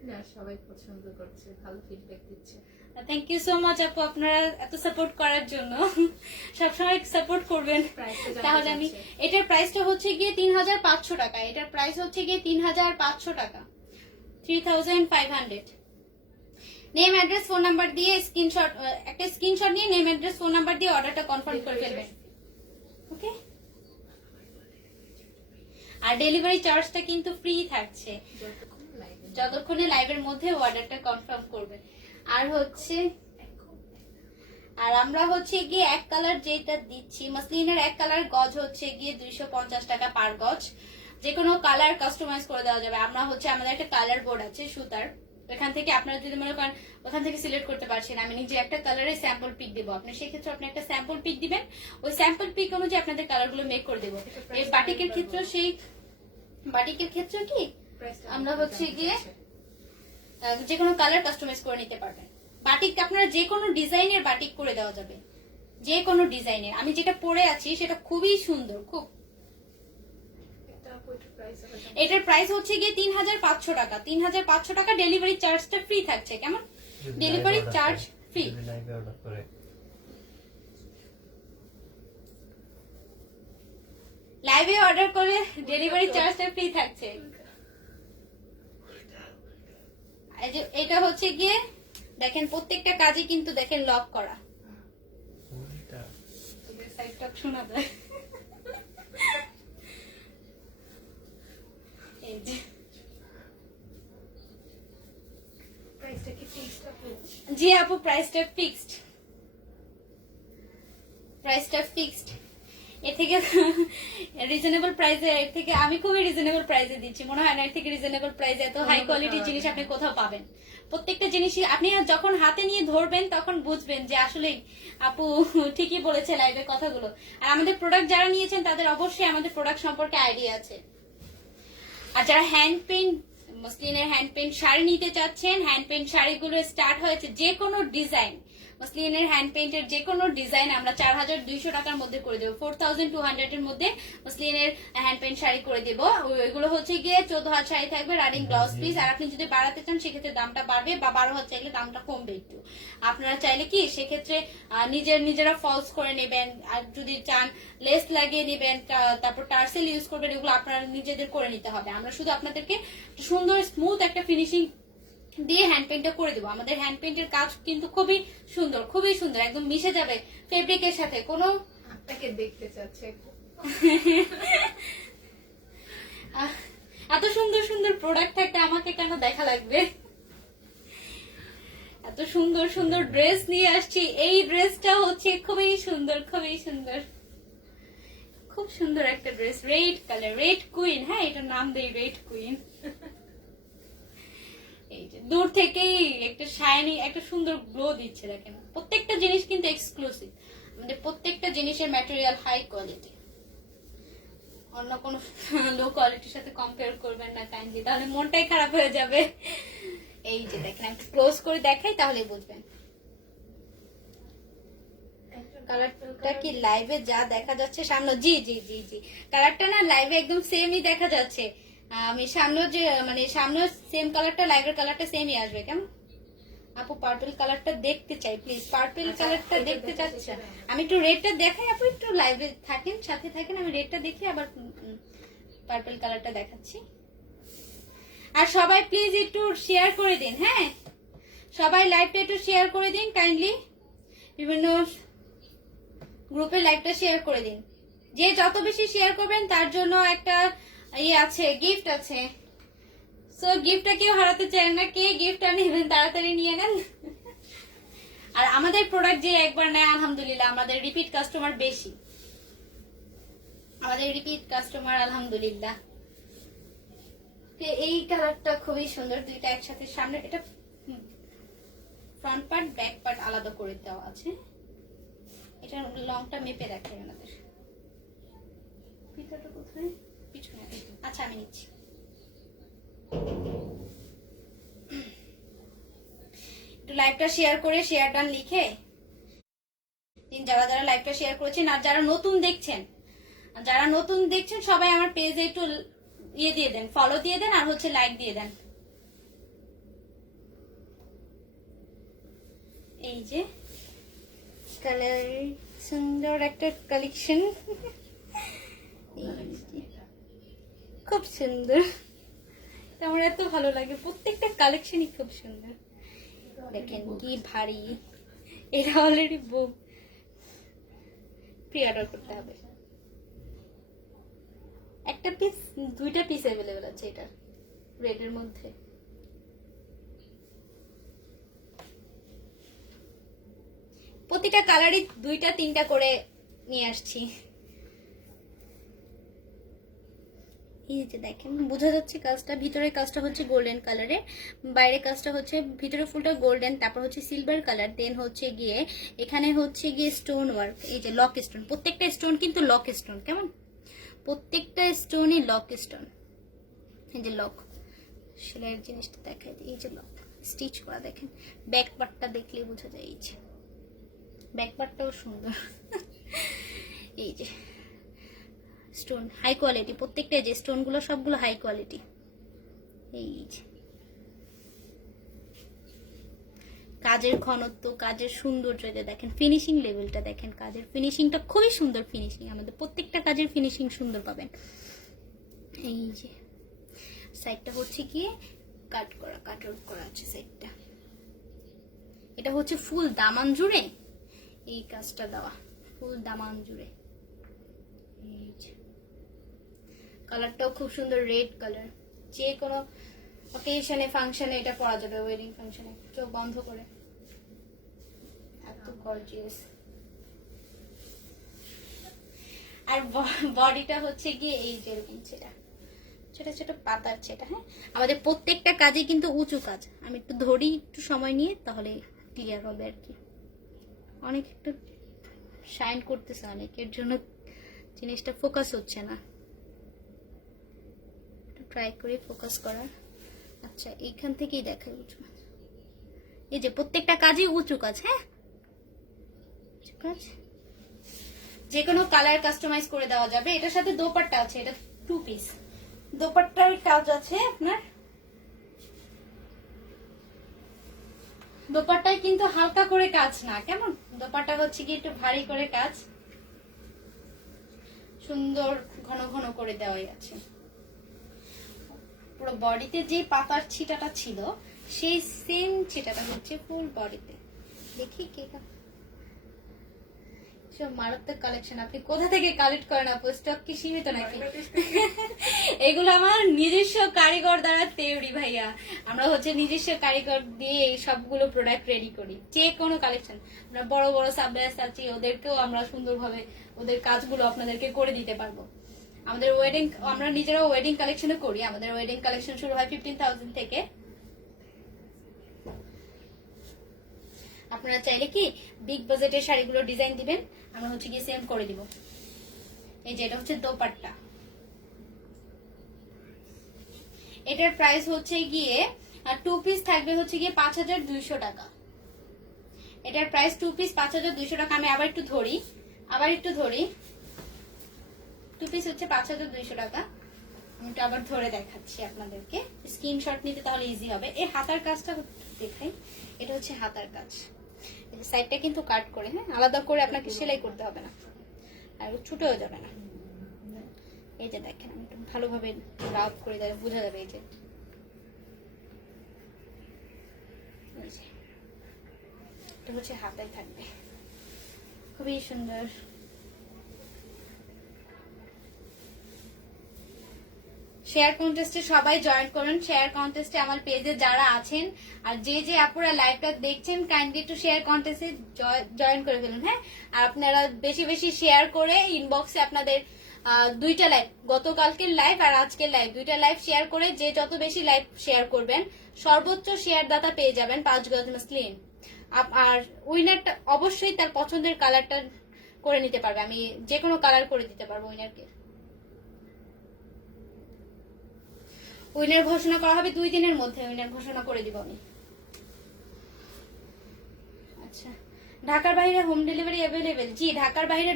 না, সবাই পছন্দ করছে, ভালো ফিডব্যাক দিচ্ছে। থ্যাংক ইউ সো মাচ আপু, আপনারা এত সাপোর্ট করার জন্য। সবসময় সাপোর্ট করবেন। তাহলে আমি এটার প্রাইসটা হচ্ছে গিয়ে 3500 টাকা, এটার প্রাইস হচ্ছে গিয়ে 3500 টাকা, 3500। নেম অ্যাড্রেস ফোন নাম্বার দিয়ে স্ক্রিনশট, একটা স্ক্রিনশট নিয়ে নেম অ্যাড্রেস ফোন নাম্বার দিয়ে অর্ডারটা কনফার্ম করে ফেলবেন। ওকে, আর ডেলিভারি চার্জটা কিন্তু ফ্রি থাকছে যতক্ষণে লাইভের মধ্যে অর্ডারটা কনফার্ম করবে। আর হচ্ছে আমরা হচ্ছে গিয়ে এক কালার যেটা দিচ্ছি, মাসলিনের এক কালার গজ হচ্ছে গিয়ে 250 টাকা পার গজ। যে কোনো কালার কাস্টমাইজ করে দেওয়া যাবে। আমরা হচ্ছে আমাদের একটা কালার বোর্ড আছে সুতার, এখান থেকে আপনারা যদি মনে করেন ওখান থেকে সিলেক্ট করতে পারছেন, আমি নিজে একটা কালারের স্যাম্পল পিক দেবো, আপনি সেক্ষেত্রে আপনি একটা স্যাম্পল পিক দিবেন, ওই স্যাম্পল পিক অনুযায়ী আপনাদের কালারগুলো মেক করে দেবো। এই বাটিকের ক্ষেত্রে সেই বাটিকের ক্ষেত্রে কি আমরা হচ্ছে গিয়ে যে কোনো কালার কাস্টমাইজ করে নিতে পারবেন। বাটিক আপনারা যে কোনো ডিজাইনের বাটিক করে দেওয়া যাবে, যে কোনো ডিজাইনের। আমি যেটা পরে আছি সেটা খুবই সুন্দর, খুব। এটার প্রাইস হচ্ছে গিয়ে 3500 টাকা, 3500 টাকা। ডেলিভারি চার্জটা ফ্রি থাকছে। কেমন? Delivery charge free. লাইভে অর্ডার করে ডেলিভারি চার্জটা ফ্রি থাকছে। এটা হচ্ছে গিয়ে দেখেন প্রত্যেকটা কাজে কিন্তু দেখেন লক করা, সাইডটা শোনা যায়। এই যে জি আপু, প্রাইসটা ফিক্সড, প্রাইসটা ফিক্সড। এর থেকে রিজনেবল প্রাইসে, এর থেকে আমি খুবই রিজনেবল প্রাইসে দিচ্ছি, মনে হয় না এর থেকে রিজনেবল প্রাইসে এত হাই কোয়ালিটির জিনিস আপনি কোথাও পাবেন। প্রত্যেকটা জিনিসই আপনি যখন হাতে নিয়ে ধরবেন তখন বুঝবেন যে আসলে আপু ঠিকই বলেছে লাইভের কথাগুলো। আর আমাদের প্রোডাক্ট যারা নিয়েছেন তাদের অবশ্যই আমাদের প্রোডাক্ট সম্পর্কে আইডিয়া আছে। আর যারা হ্যান্ড পেইন্ট মসলিনের হ্যান্ড পেইন্ট শাড়ি নিতে চাচ্ছেন, হ্যান্ড পেইন্ট শাড়িগুলো স্টার্ট হয়েছে যে কোনো ডিজাইন, মসলিনের হ্যান্ড পেইন্টের যে কোনো ডিজাইন আমরা 4200 টাকার মধ্যে করে দেবো, 4200 এর মধ্যে মসলিনের হ্যান্ড পেইন্ট শাড়ি করে দেবো। ওইগুলো হচ্ছে গিয়ে 14 হাত শাড়ি থাকবে, রানিং ব্লাউজ পিস। আর আপনি যদি বাড়াতে চান সেক্ষেত্রে দামটা বাড়বে, বা 12 হাত চাইলে দামটা কমবে একটু। আপনারা চাইলে কি সেক্ষেত্রে নিজেরা ফলস করে নেবেন, আর যদি চান লেস লাগিয়ে নেবেন, তারপর টার্সেল ইউজ করবেন, এগুলো আপনারা নিজেদের করে নিতে হবে। আমরা শুধু আপনাদেরকে সুন্দর স্মুথ একটা ফিনিশিং দিয়ে হ্যান্ড পেইন্টটা করে দেবো। আমাদের হ্যান্ড পেইন্টের কাজ কিন্তু খুবই সুন্দর, একদম মিশে যাবে ফেব্রিকের সাথে। কোনো আপনাকে দেখতে চাচ্ছে। এত সুন্দর প্রোডাক্ট থাকতে আমাকে কেন দেখা লাগবে? এত সুন্দর ড্রেস নিয়ে আসছি। এই ড্রেসটা হচ্ছে খুবই সুন্দর, খুব সুন্দর একটা dress, red colour, red queen. হ্যাঁ, এটার নাম দেই রেড কুইন। এই যে দূর থেকেই একটা শাইনি, একটা সুন্দর গ্লো দিচ্ছে। দেখেন প্রত্যেকটা জিনিস কিন্তু এক্সক্লুসিভ, আমাদের প্রত্যেকটা জিনিসের ম্যাটেরিয়াল হাই কোয়ালিটি, অন্য কোনো লো কোয়ালিটির সাথে কম্পেয়ার করবেন না কাইন্ডলি, তাহলে মনটাই খারাপ হয়ে যাবে। এই যে দেখেন, আমি ক্লোজ করে দেখাই তাহলে বুঝবেন। কালারটা কি লাইভে যা দেখা যাচ্ছে সামনে? জি, কালারটা না লাইভে একদম সেমই দেখা যাচ্ছে। আমি সামনে যে সামনে সেম কালারটা, লাইভের কালারটা সেমই আসবে। কেমন আপু পার্পল কালারটা দেখতে চাই প্লিজ, পার্পল কালারটা দেখতে চাচ্ছি। আমি একটু রেডটা দেখাই আপু, একটু লাইভে থাকেন, সাথে থাকেন, আমি রেডটা দেখি আবার পার্পল কালারটা দেখাচ্ছি। আর সবাই প্লিজ একটু শেয়ার করে দিন। হ্যাঁ, সবাই লাইভটা একটু শেয়ার করে দিন কাইন্ডলি, বিভিন্ন গ্রুপে লাইভটা শেয়ার করে দিন। যে যত বেশি শেয়ার করবেন তার জন্য একটা আছে, গিফট আছে। সো গিফটটা কেউ হারাতে চায় না, কে গিফটটা নেবেন তাড়াতাড়ি নিয়ে নেন। আর আমাদের প্রোডাক্ট যে একবার নেয় আলহামদুলিল্লাহ, আমাদের রিপিট কাস্টমার বেশি, আলহামদুলিল্লাহ। এই কালারটা খুবই সুন্দর, দুইটা একসাথে সামনে, এটা ফ্রন্ট পার্ট ব্যাক পার্ট আলাদা করে দেওয়া আছে। এটা লংটা মেপে রাখেন আমাদের, পিছনটা কোথায়? পিছনে। আচ্ছা, আমি নিচ্ছি। একটু লাইভটা শেয়ার করে শেয়ার ডান লিখে দিন যারা লাইভটা শেয়ার করেছেন। আর যারা নতুন দেখছেন সবাই আমার পেজে একটু দিয়ে দেন, ফলো দিয়ে দেন, আর হচ্ছে লাইক দিয়ে দেন। এই যে কালার, সুন্দর একটা কালেকশন, খুব সুন্দর, আমার এত ভালো লাগে। প্রত্যেকটা কালেকশনই খুব সুন্দর। দেখেন কি ভারী, এটা অলরেডি বুক, প্রি অর্ডার করতে হবে। একটা পিস, দুইটা পিস অ্যাভেলেবেল আছে এটা রেডের মধ্যে। প্রতিটা কালারই 2-3টা করে নিয়ে আসছি। এই যে দেখেন, বোঝা যাচ্ছে কাজটা, ভিতরের কাজটা হচ্ছে গোল্ডেন কালারে, বাইরের কাজটা হচ্ছে ভিতরে ফুলটা গোল্ডেন, তারপর হচ্ছে সিলভার কালার, দেন হচ্ছে গিয়ে এখানে হচ্ছে গিয়ে স্টোন ওয়ার্ক। এই যে লক স্টোন, প্রত্যেকটা স্টোন কিন্তু লক স্টোন, কেমন প্রত্যেকটা স্টোনই লক স্টোন। এই যে লক সেলাইয়ের জিনিসটা দেখাই, এই যে লক স্টিচ করা, দেখেন ব্যাক পার্টটা দেখলে বোঝা যায়। এই যে ব্যাক পার্টটাও সুন্দর। এই যে স্টোন হাই কোয়ালিটি, প্রত্যেকটা যে স্টোনগুলো সবগুলো হাই কোয়ালিটি। এই যে কাজের ঘনত্ব, কাজের সৌন্দর্য দেখেন, ফিনিশিং লেভেলটা দেখেন, কাজের ফিনিশিংটা খুবই সুন্দর ফিনিশিং। আমাদের প্রত্যেকটা কাজের ফিনিশিং সুন্দর পাবেন। এই যে সাইডটা হচ্ছে গিয়ে কাট আউট করা আছে সাইডটা। এটা হচ্ছে ফুল দামান জুড়ে এই কাজটা দেওয়া, ফুল দামান জুড়ে। এই যে কালারটাও খুব সুন্দর, রেড কালার। যে কোনো অকেশনে, ফাংশনে এটা পরা যাবে, ওয়েডিং ফাংশনে, চোখ বন্ধ করে। এত গর্জিয়াস। আর বডিটা হচ্ছে গিয়ে এই যে এরকম ছেটা, ছোট ছোট পাতার ছেটা। হ্যাঁ, আমাদের প্রত্যেকটা কাজে কিন্তু উঁচু কাজ। আমি একটু ধরি, একটু সময় নিয়ে, তাহলে ক্লিয়ার হবে আর কি। অনেক একটু শাইন করতেছে, অনেকের জন্য জিনিসটা ফোকাস হচ্ছে না, একটু ট্রাই করে ফোকাস করার। আচ্ছা, এইখান থেকেই দেখাই উঁচু। এই যে প্রত্যেকটা কাজই উঁচু কাজ। হ্যাঁ, কাজ যে কোনো কালার কাস্টমাইজ করে দেওয়া যাবে। এটার সাথে দোপাট্টা আছে, এটা 2 পিস দোপাট্টার কাজ আছে আপনার। দোপাট্টায় কিন্তু হালকা করে কাজ না, কেমন দোপাট্টা হচ্ছে কি একটু ভারী করে কাজ, সুন্দর ঘন ঘন করে দেওয়াই আছে। পুরো বডিতে যে পাতার ছিটাটা ছিল সেই সেম ছিটাটা হচ্ছে ফুল বডিতে। দেখি কে সব মারাত্মক কালেকশন। আপনি কোথা থেকে কালেক্ট করেন আপু? স্টক কি সীমিত নাকি? এগুলো আমার নিজস্ব কারিগর দ্বারা তৈরি ভাইয়া। আমরা হচ্ছে নিজস্ব কারিগর দিয়ে এই সবগুলো প্রোডাক্ট রেডি করি। যে কোনো কালেকশন আমরা বড় বড় সাবলাইস আছে, ওদেরকেও আমরা সুন্দরভাবে ওদের কাজগুলো আপনাদেরকে করে দিতে পারবো। আমাদের ওয়েডিং, আমরা নিজেরাও ওয়েডিং কালেকশনও করি। আমাদের ওয়েডিং কালেকশন শুরু হয় 15,000 থেকে। আপনারা চাইলে কি বিগ বাজেটের শাড়িগুলো ডিজাইন দিবেন, আমরা হচ্ছে গিয়ে সেন্ড করে দিব। এই যে এটা হচ্ছে দোপাট্টা, এটার প্রাইস হচ্ছে গিয়ে 2 পিস থাকবে হচ্ছে গিয়ে 5,200 টাকা। এটার প্রাইস 2 পিস 5,200 টাকা। আমি আবার একটু ধরি 2 পিস হচ্ছে 5,200 টাকা। আমি একটু আবার ধরে দেখাচ্ছি আপনাদেরকে, স্ক্রিনশট নিতে তাহলে ইজি হবে। এই হাতার কাজটা দেখাই, এটা হচ্ছে হাতার কাজ। সাইডটা কিন্তু কাট করে, হ্যাঁ আলাদা করে আপনাকে সেলাই করতে হবে না, আর ছুটেও যাবে না। এই যে দেখেন আমি একটু ভালোভাবে রাউট করে দেবে, বোঝা যাবে। এই যে এটা হচ্ছে হাতায় থাকবে, খুবই সুন্দর। শেয়ার কন্টেস্টে সবাই জয়েন করুন। শেয়ার কন্টেস্টে আমার পেজে যারা আছেন আর যে আপনারা লাইভটা দেখছেন কাইন্ডলি একটু শেয়ার কন্টেস্টে জয়েন করে ফেলুন, হ্যাঁ। আর আপনারা বেশি বেশি শেয়ার করে ইনবক্সে আপনাদের 2টা লাইভ, গতকালকের লাইভ আর আজকের লাইভ, 2টা লাইভ শেয়ার করে যে যত বেশি লাইভ শেয়ার করবেন সর্বোচ্চ শেয়ার দাতা পেয়ে যাবেন 5 গজ মসলিন। আর উইনারটা অবশ্যই তার পছন্দের কালারটা করে নিতে পারবে। আমি যে কোনো কালার করে দিতে পারবো উইনারকে। উইনার ঘোষণা করা হবে 2 দিনের মধ্যে, উইনার ঘোষণা করে দিব আমি। আচ্ছা, ঢাকার বাইরে হোম ডেলিভারি অ্যাভেলেবেল? জি, ঢাকার বাইরে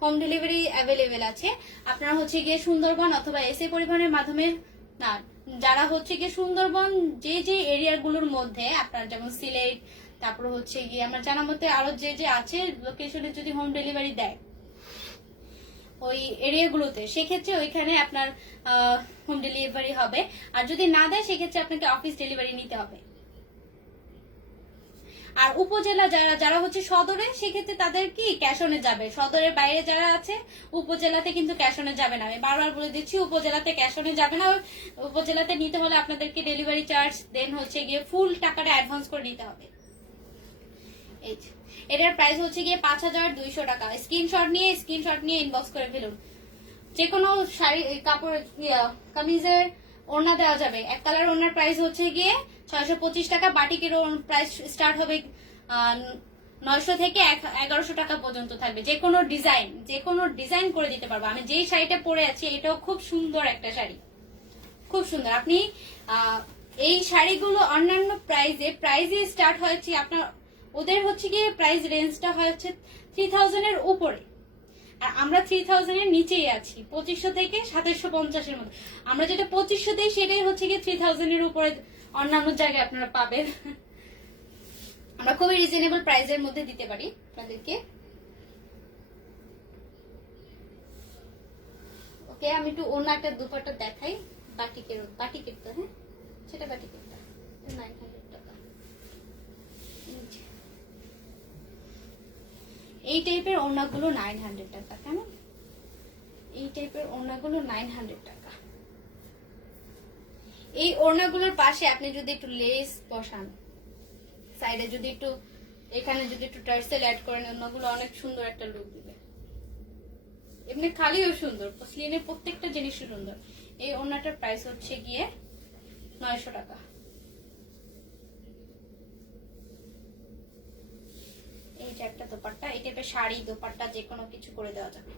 হোম ডেলিভারি অ্যাভেলেবেল আছে। আপনারা হচ্ছে গিয়ে সুন্দরবন অথবা এসএ পরিবহনের মাধ্যমে, না যারা হচ্ছে গিয়ে সুন্দরবন যে এরিয়াগুলোর মধ্যে আপনার যেমন সিলেট, তারপর হচ্ছে গিয়ে আমার জানা মতে আরো যে আছে লোকেশনে যদি হোম ডেলিভারি দেয় ওই এরিয়াগুলোতে, সেক্ষেত্রে ওইখানে আপনার হোম ডেলিভারি হবে। আর যদি না দেয় সেক্ষেত্রে আপনাকে অফিস ডেলিভারি নিতে হবে। আর উপজেলা যারা হচ্ছে সদরে, সেক্ষেত্রে তাদের কি ক্যাশ অনে যাবে। সদরের বাইরে যারা আছে উপজেলাতে কিন্তু ক্যাশ অনে যাবে না। আমি বারবার বলে দিচ্ছি, উপজেলাতে ক্যাশ অনে যাবে না। উপজেলাতে নিতে হলে আপনাদেরকে ডেলিভারি চার্জ দেন হচ্ছে গিয়ে ফুল টাকাটা অ্যাডভান্স করে নিতে হবে। এই এটার প্রাইস হচ্ছে গিয়ে 5,200 টাকা। স্ক্রিনশট নিয়ে ইনবক্স করে ফেলুন। যে কোনো শাড়ি কাপড় কামিজের ওড়না দেওয়া যাবে। এক কালার ওড়নার প্রাইস হচ্ছে গিয়ে 625 টাকা। বাটিকের প্রাইস স্টার্ট হবে 900 থেকে 1100 টাকা পর্যন্ত থাকবে। যে কোনো ডিজাইন করে দিতে পারবো। আমি যেই শাড়িটা পরে আছি এটাও খুব সুন্দর একটা শাড়ি, খুব সুন্দর। আপনি এই শাড়িগুলো অন্যান্য প্রাইজে স্টার্ট হয়েছে আপনার, ওদের হচ্ছে গিয়ে প্রাইস রেঞ্জটা হচ্ছে 3000 এর উপরে, আর আমরা 3000 এর নিচেই আছি, 2500 থেকে 2750 এর মধ্যে। আমরা যেটা 2500 দিই সেটাই হচ্ছে গিয়ে 3000 এর উপরে অন্যান্য জায়গায় আপনারা পাবেন। আমরা খুবই রিজনেবল প্রাইসের মধ্যে দিতে পারি আপনাদেরকে। ওকে, আমি একটু অন্য একটা দুপাট্টা দেখাই। বাটিকের তো, হ্যাঁ সেটা বাটিকেরটা 900 টাকা। এই টাইপের ওড়নাগুলো 900 টাকা। কেমন? এই টাইপের ওড়নাগুলো 900 টাকা। এই ওড়নাগুলোর পাশে আপনি যদি একটু লেস বসান, সাইডে যদি একটু, এখানে যদি একটু টার্সেল অ্যাড করেন, ওড়নাগুলো অনেক সুন্দর একটা লুক দিবে। এমনি খালিও সুন্দর, স্লিনের প্রত্যেকটা জিনিসই সুন্দর। এই ওড়নাটার প্রাইস হচ্ছে গিয়ে 900 টাকা। এই যে একটা দোপাট্টা, এই টাইপের শাড়ি দোপাট্টা যে কোনো কিছু করে দেওয়া যাবে।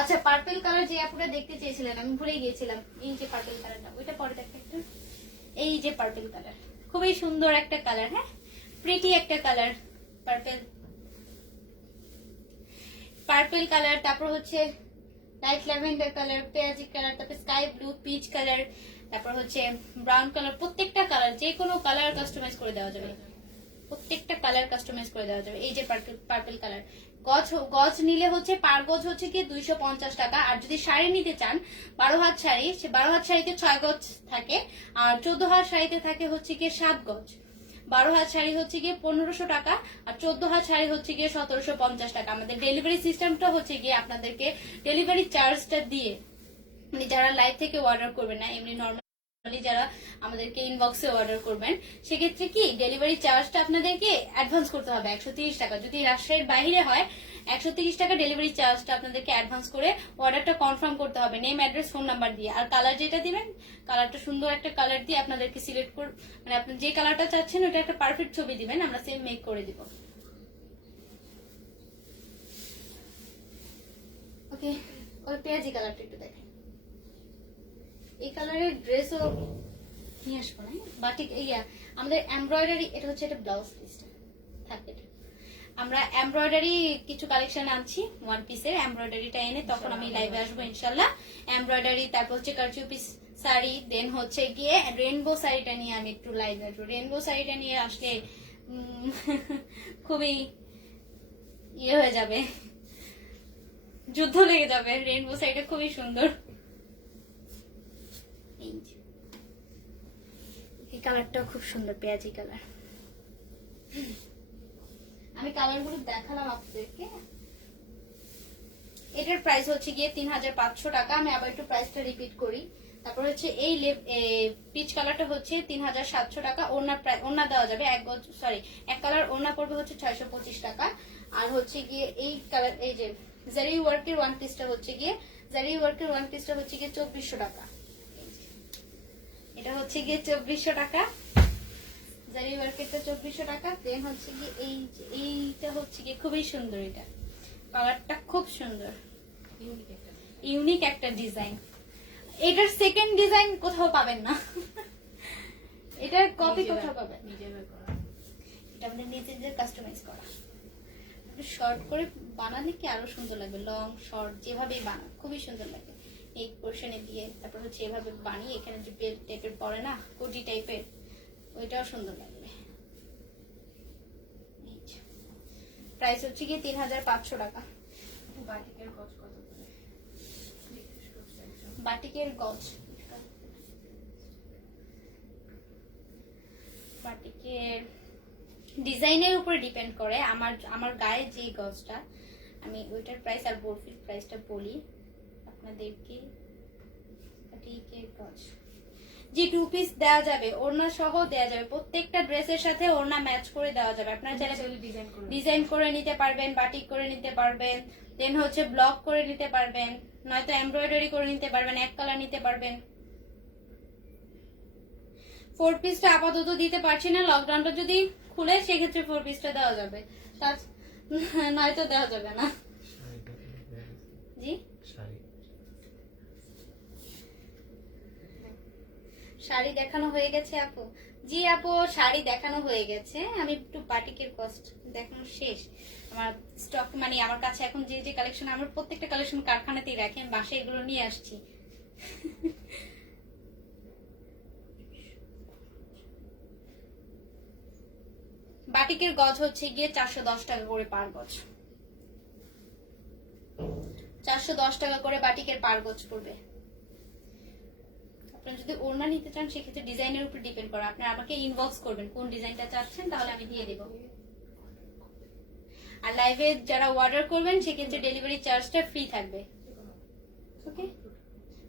আচ্ছা, পার্পল কালার যে আপুরা দেখতে চেয়েছিলেন, আমি ভুলে গিয়েছিলাম। এই যে পার্পল কালারটা, ওইটা পরে দেখে একটা। এই যে পার্পল কালার, খুবই সুন্দর একটা কালার, হ্যাঁ প্রিটি একটা কালার পার্পল। পার্পল কালার, তারপর হচ্ছে লাইট ল্যাভেন্ডার কালার, পেঁয়াজি কালার, তারপর স্কাই ব্লু, পিচ কালার, তারপর হচ্ছে ব্রাউন কালার। প্রত্যেকটা কালার যে কোনো কালার কাস্টমাইজ করে দেওয়া যাবে, প্রত্যেকটা কালার কাস্টমাইজ করে দেওয়া যাবে। এই যে পার্পল কালার, গজ গজ নিলে হচ্ছে পার গজ হচ্ছে কি 250 টাকা। আর যদি শাড়ি নিতে চান 12 হাত শাড়ি, সে 12 হাত শাড়িতে 6 গজ থাকে, আর 14 হাত শাড়িতে থাকে হচ্ছে কি 7 গজ। 12 হাত শাড়ি হচ্ছে গিয়ে 1500 টাকা, আর 14 হাত শাড়ি হচ্ছে গিয়ে 1750 টাকা। আমাদের ডেলিভারি সিস্টেমটা হচ্ছে গিয়ে আপনাদেরকে ডেলিভারি চার্জটা দিয়ে, মানে যারা লাইভ থেকে অর্ডার করবেন না, এমনি নর্মাল যারা আমাদেরকে ইনবক্সে অর্ডার করবেন, সেক্ষেত্রে কি ডেলিভারি চার্জটা আপনাদেরকে অ্যাডভান্স করতে হবে 130 টাকা। যদি রাজশাহীর বাইরে হয় 130 টাকা ডেলিভারি চার্জটা আপনাদেরকে অ্যাডভান্স করে অর্ডারটা কনফার্ম করতে হবে, নেম, অ্যাড্রেস, ফোন নাম্বার দিয়ে। আর কালার যেটা দিবেন, কালারটা সুন্দর একটা কালার দিয়ে আপনাদেরকে সিলেক্ট করে, মানে আপনি যে কালারটা চাচ্ছেন ওটা একটা পারফেক্ট ছবি দিবেন, আমরা সেম মেক করে দিব। ওকে, ওই পেঁয়াজি কালারটা একটু দেখেন। এই কালারের ড্রেসও নিয়ে আসবো না, বাটিক ইয়া আমাদের এমব্রয়ডারি, এটা হচ্ছে এটা ব্লাউজ পিসটা থাকে। আমরা এমব্রয়ডারি কিছু কালেকশন আনছি, ওয়ান পিসের এমব্রয়ডারিটা এনে তখন আমি লাইভে আসবো ইনশাল্লাহ। এমব্রয়ডারি, তারপর হচ্ছে কারচু পিস শাড়ি, দেন হচ্ছে গিয়ে রেইনবো শাড়িটা নিয়ে আমি একটু লাইভে আসবো। রেইনবো শাড়িটা নিয়ে আসলে খুবই ইয়ে হয়ে যাবে, যুদ্ধ লেগে যাবে। রেইনবো শাড়িটা খুবই সুন্দর। এই কালারটাও খুব সুন্দর, পেঁয়াজি কালার। আমি কালারগুলো দেখালাম আপনাদেরকে। এটার প্রাইস হচ্ছে গিয়ে 3500 টাকা। আমি আবার একটু প্রাইসটা রিপিট করি। তারপর হচ্ছে এই পিচ কালারটা হচ্ছে 3700 টাকা। ওড়না দেওয়া যাবে এক কালার ওড়না পড়বে হচ্ছে 625 টাকা। আর হচ্ছে গিয়ে এই কালার, এই যে জারি ওয়ার্কের ওয়ান পিসটা হচ্ছে গিয়ে 2400 টাকা। এটা হচ্ছে গিয়ে 2400 টাকা, জারি ওয়ার্কেরটা 2400 টাকা। দেন হচ্ছে গিয়ে এইটা হচ্ছে গিয়ে খুবই সুন্দর, এটা কালারটা খুব সুন্দর, ইউনিক একটা ডিজাইন। এটার সেকেন্ড ডিজাইন কোথাও পাবেন না, এটার কপি কোথাও পাবেন। এটা আমাদের নিজেদের কাস্টমাইজ করা, শর্ট করে বানালে কি আরো সুন্দর লাগবে। লং শর্ট যেভাবেই বানান খুবই সুন্দর লাগবে। এই পোর্শনে দিয়ে তারপর হচ্ছে এভাবে বানিয়ে এখানে যে বেল্ট টাইপের পরে না, কোটি টাইপের, ওইটাও সুন্দর লাগবে। প্রাইস হচ্ছে কি 3500 টাকা। বাটিকের গজ কত করে? বাটিকের গজ, বাটিকের ডিজাইনের উপরে ডিপেন্ড করে। আমার গায়ে যে গজটা, আমি ওইটার প্রাইস আর বরফির প্রাইসটা বলি আপনাদেরকে। বাটিকের গজ যে 2 পিস দেওয়া যাবে, ওড়না সহ দেওয়া যাবে, প্রত্যেকটা ড্রেসের সাথে ওড়না ম্যাচ করে দেওয়া যাবে। আপনারা চাইলে ডিজাইন করে নিতে পারবেন, বাটিক করে নিতে পারবেন, দেন হচ্ছে ব্লক করে নিতে পারবেন, নয়তো এমব্রয়ডারি করে নিতে পারবেন, এক কালার নিতে পারবেন। 4 পিসটা আপাতত দিতে পারছি না, লকডাউনটা যদি খুলে সেক্ষেত্রে 4 পিসটা দেওয়া যাবে, তার নয়তো দেওয়া যাবে না। জি শাড়ি দেখানো হয়ে গেছে আপু? জি আপু, শাড়ি দেখানো হয়ে গেছে। আমি একটু বাটিকের কস্ট দেখানো শেষ। আমার স্টক, মানে আমার কাছে এখন যে যে কালেকশন, আমার প্রত্যেকটা কালেকশন কারখানাতেই রাখি, আমি বাসায় এগুলো নিয়ে আসছি। বাটিকের গজ হচ্ছে গিয়ে 410 টাকা করে পার গজ, 410 টাকা করে বাটিকের পার গজ পড়বে। আপনারা যদি ওড়না নিতে চান সেক্ষেত্রে ডিজাইনের উপর ডিপেন্ড করে, আপনারা আমাকে ইনবক্স করবেন কোন ডিজাইনটা চাচ্ছেন, তাহলে আমি দিয়ে দেব। আর লাইভে যারা অর্ডার করবেন সেক্ষেত্রে ডেলিভারি চার্জটা ফ্রি থাকবে। ওকে,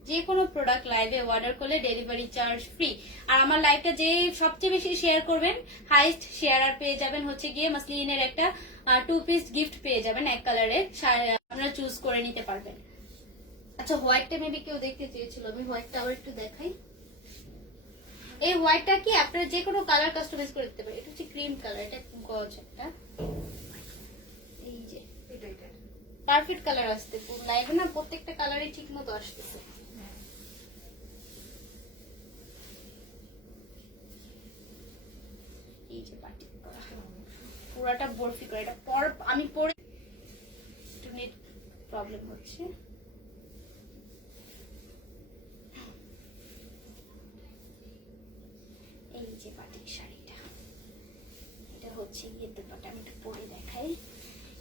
যে কোনো প্রোডাক্ট লাইভে অর্ডার করলে ডেলিভারি চার্জ ফ্রি। আর আমার লাইভটা যে সবচেয়ে বেশি শেয়ার করবেন, হাইস্ট শেয়ার পেয়ে যাবেন হচ্ছে গিয়ে মাসলিনের একটা 2 পিস গিফট পেয়ে যাবেন, এক কালারের, আপনারা চুজ করে নিতে পারবেন। আচ্ছা, হোয়াইটটা মেবি কেউ দেখতে চেয়েছিল, আমি হোয়াইটটা আবার একটু দেখাই। এই হোয়াইটটা কি আপনারা যে কোনো কালার কাস্টমাইজ করে দিতে পারেন। এটা হচ্ছে ক্রিম কালার, এটা গজ একটা, এই যে এটা পারফেক্ট কালার আসতে লাইভে না, প্রত্যেকটা কালারই ঠিক মতো আসতেছে। এই যে বাটিক পুরাটা বরফি করে, এটা আমি পরে প্রবলেম হচ্ছে। এই যে বাটিক শাড়িটা, এটা হচ্ছে গিয়ে দুপাটা, আমি একটু পরে দেখাই।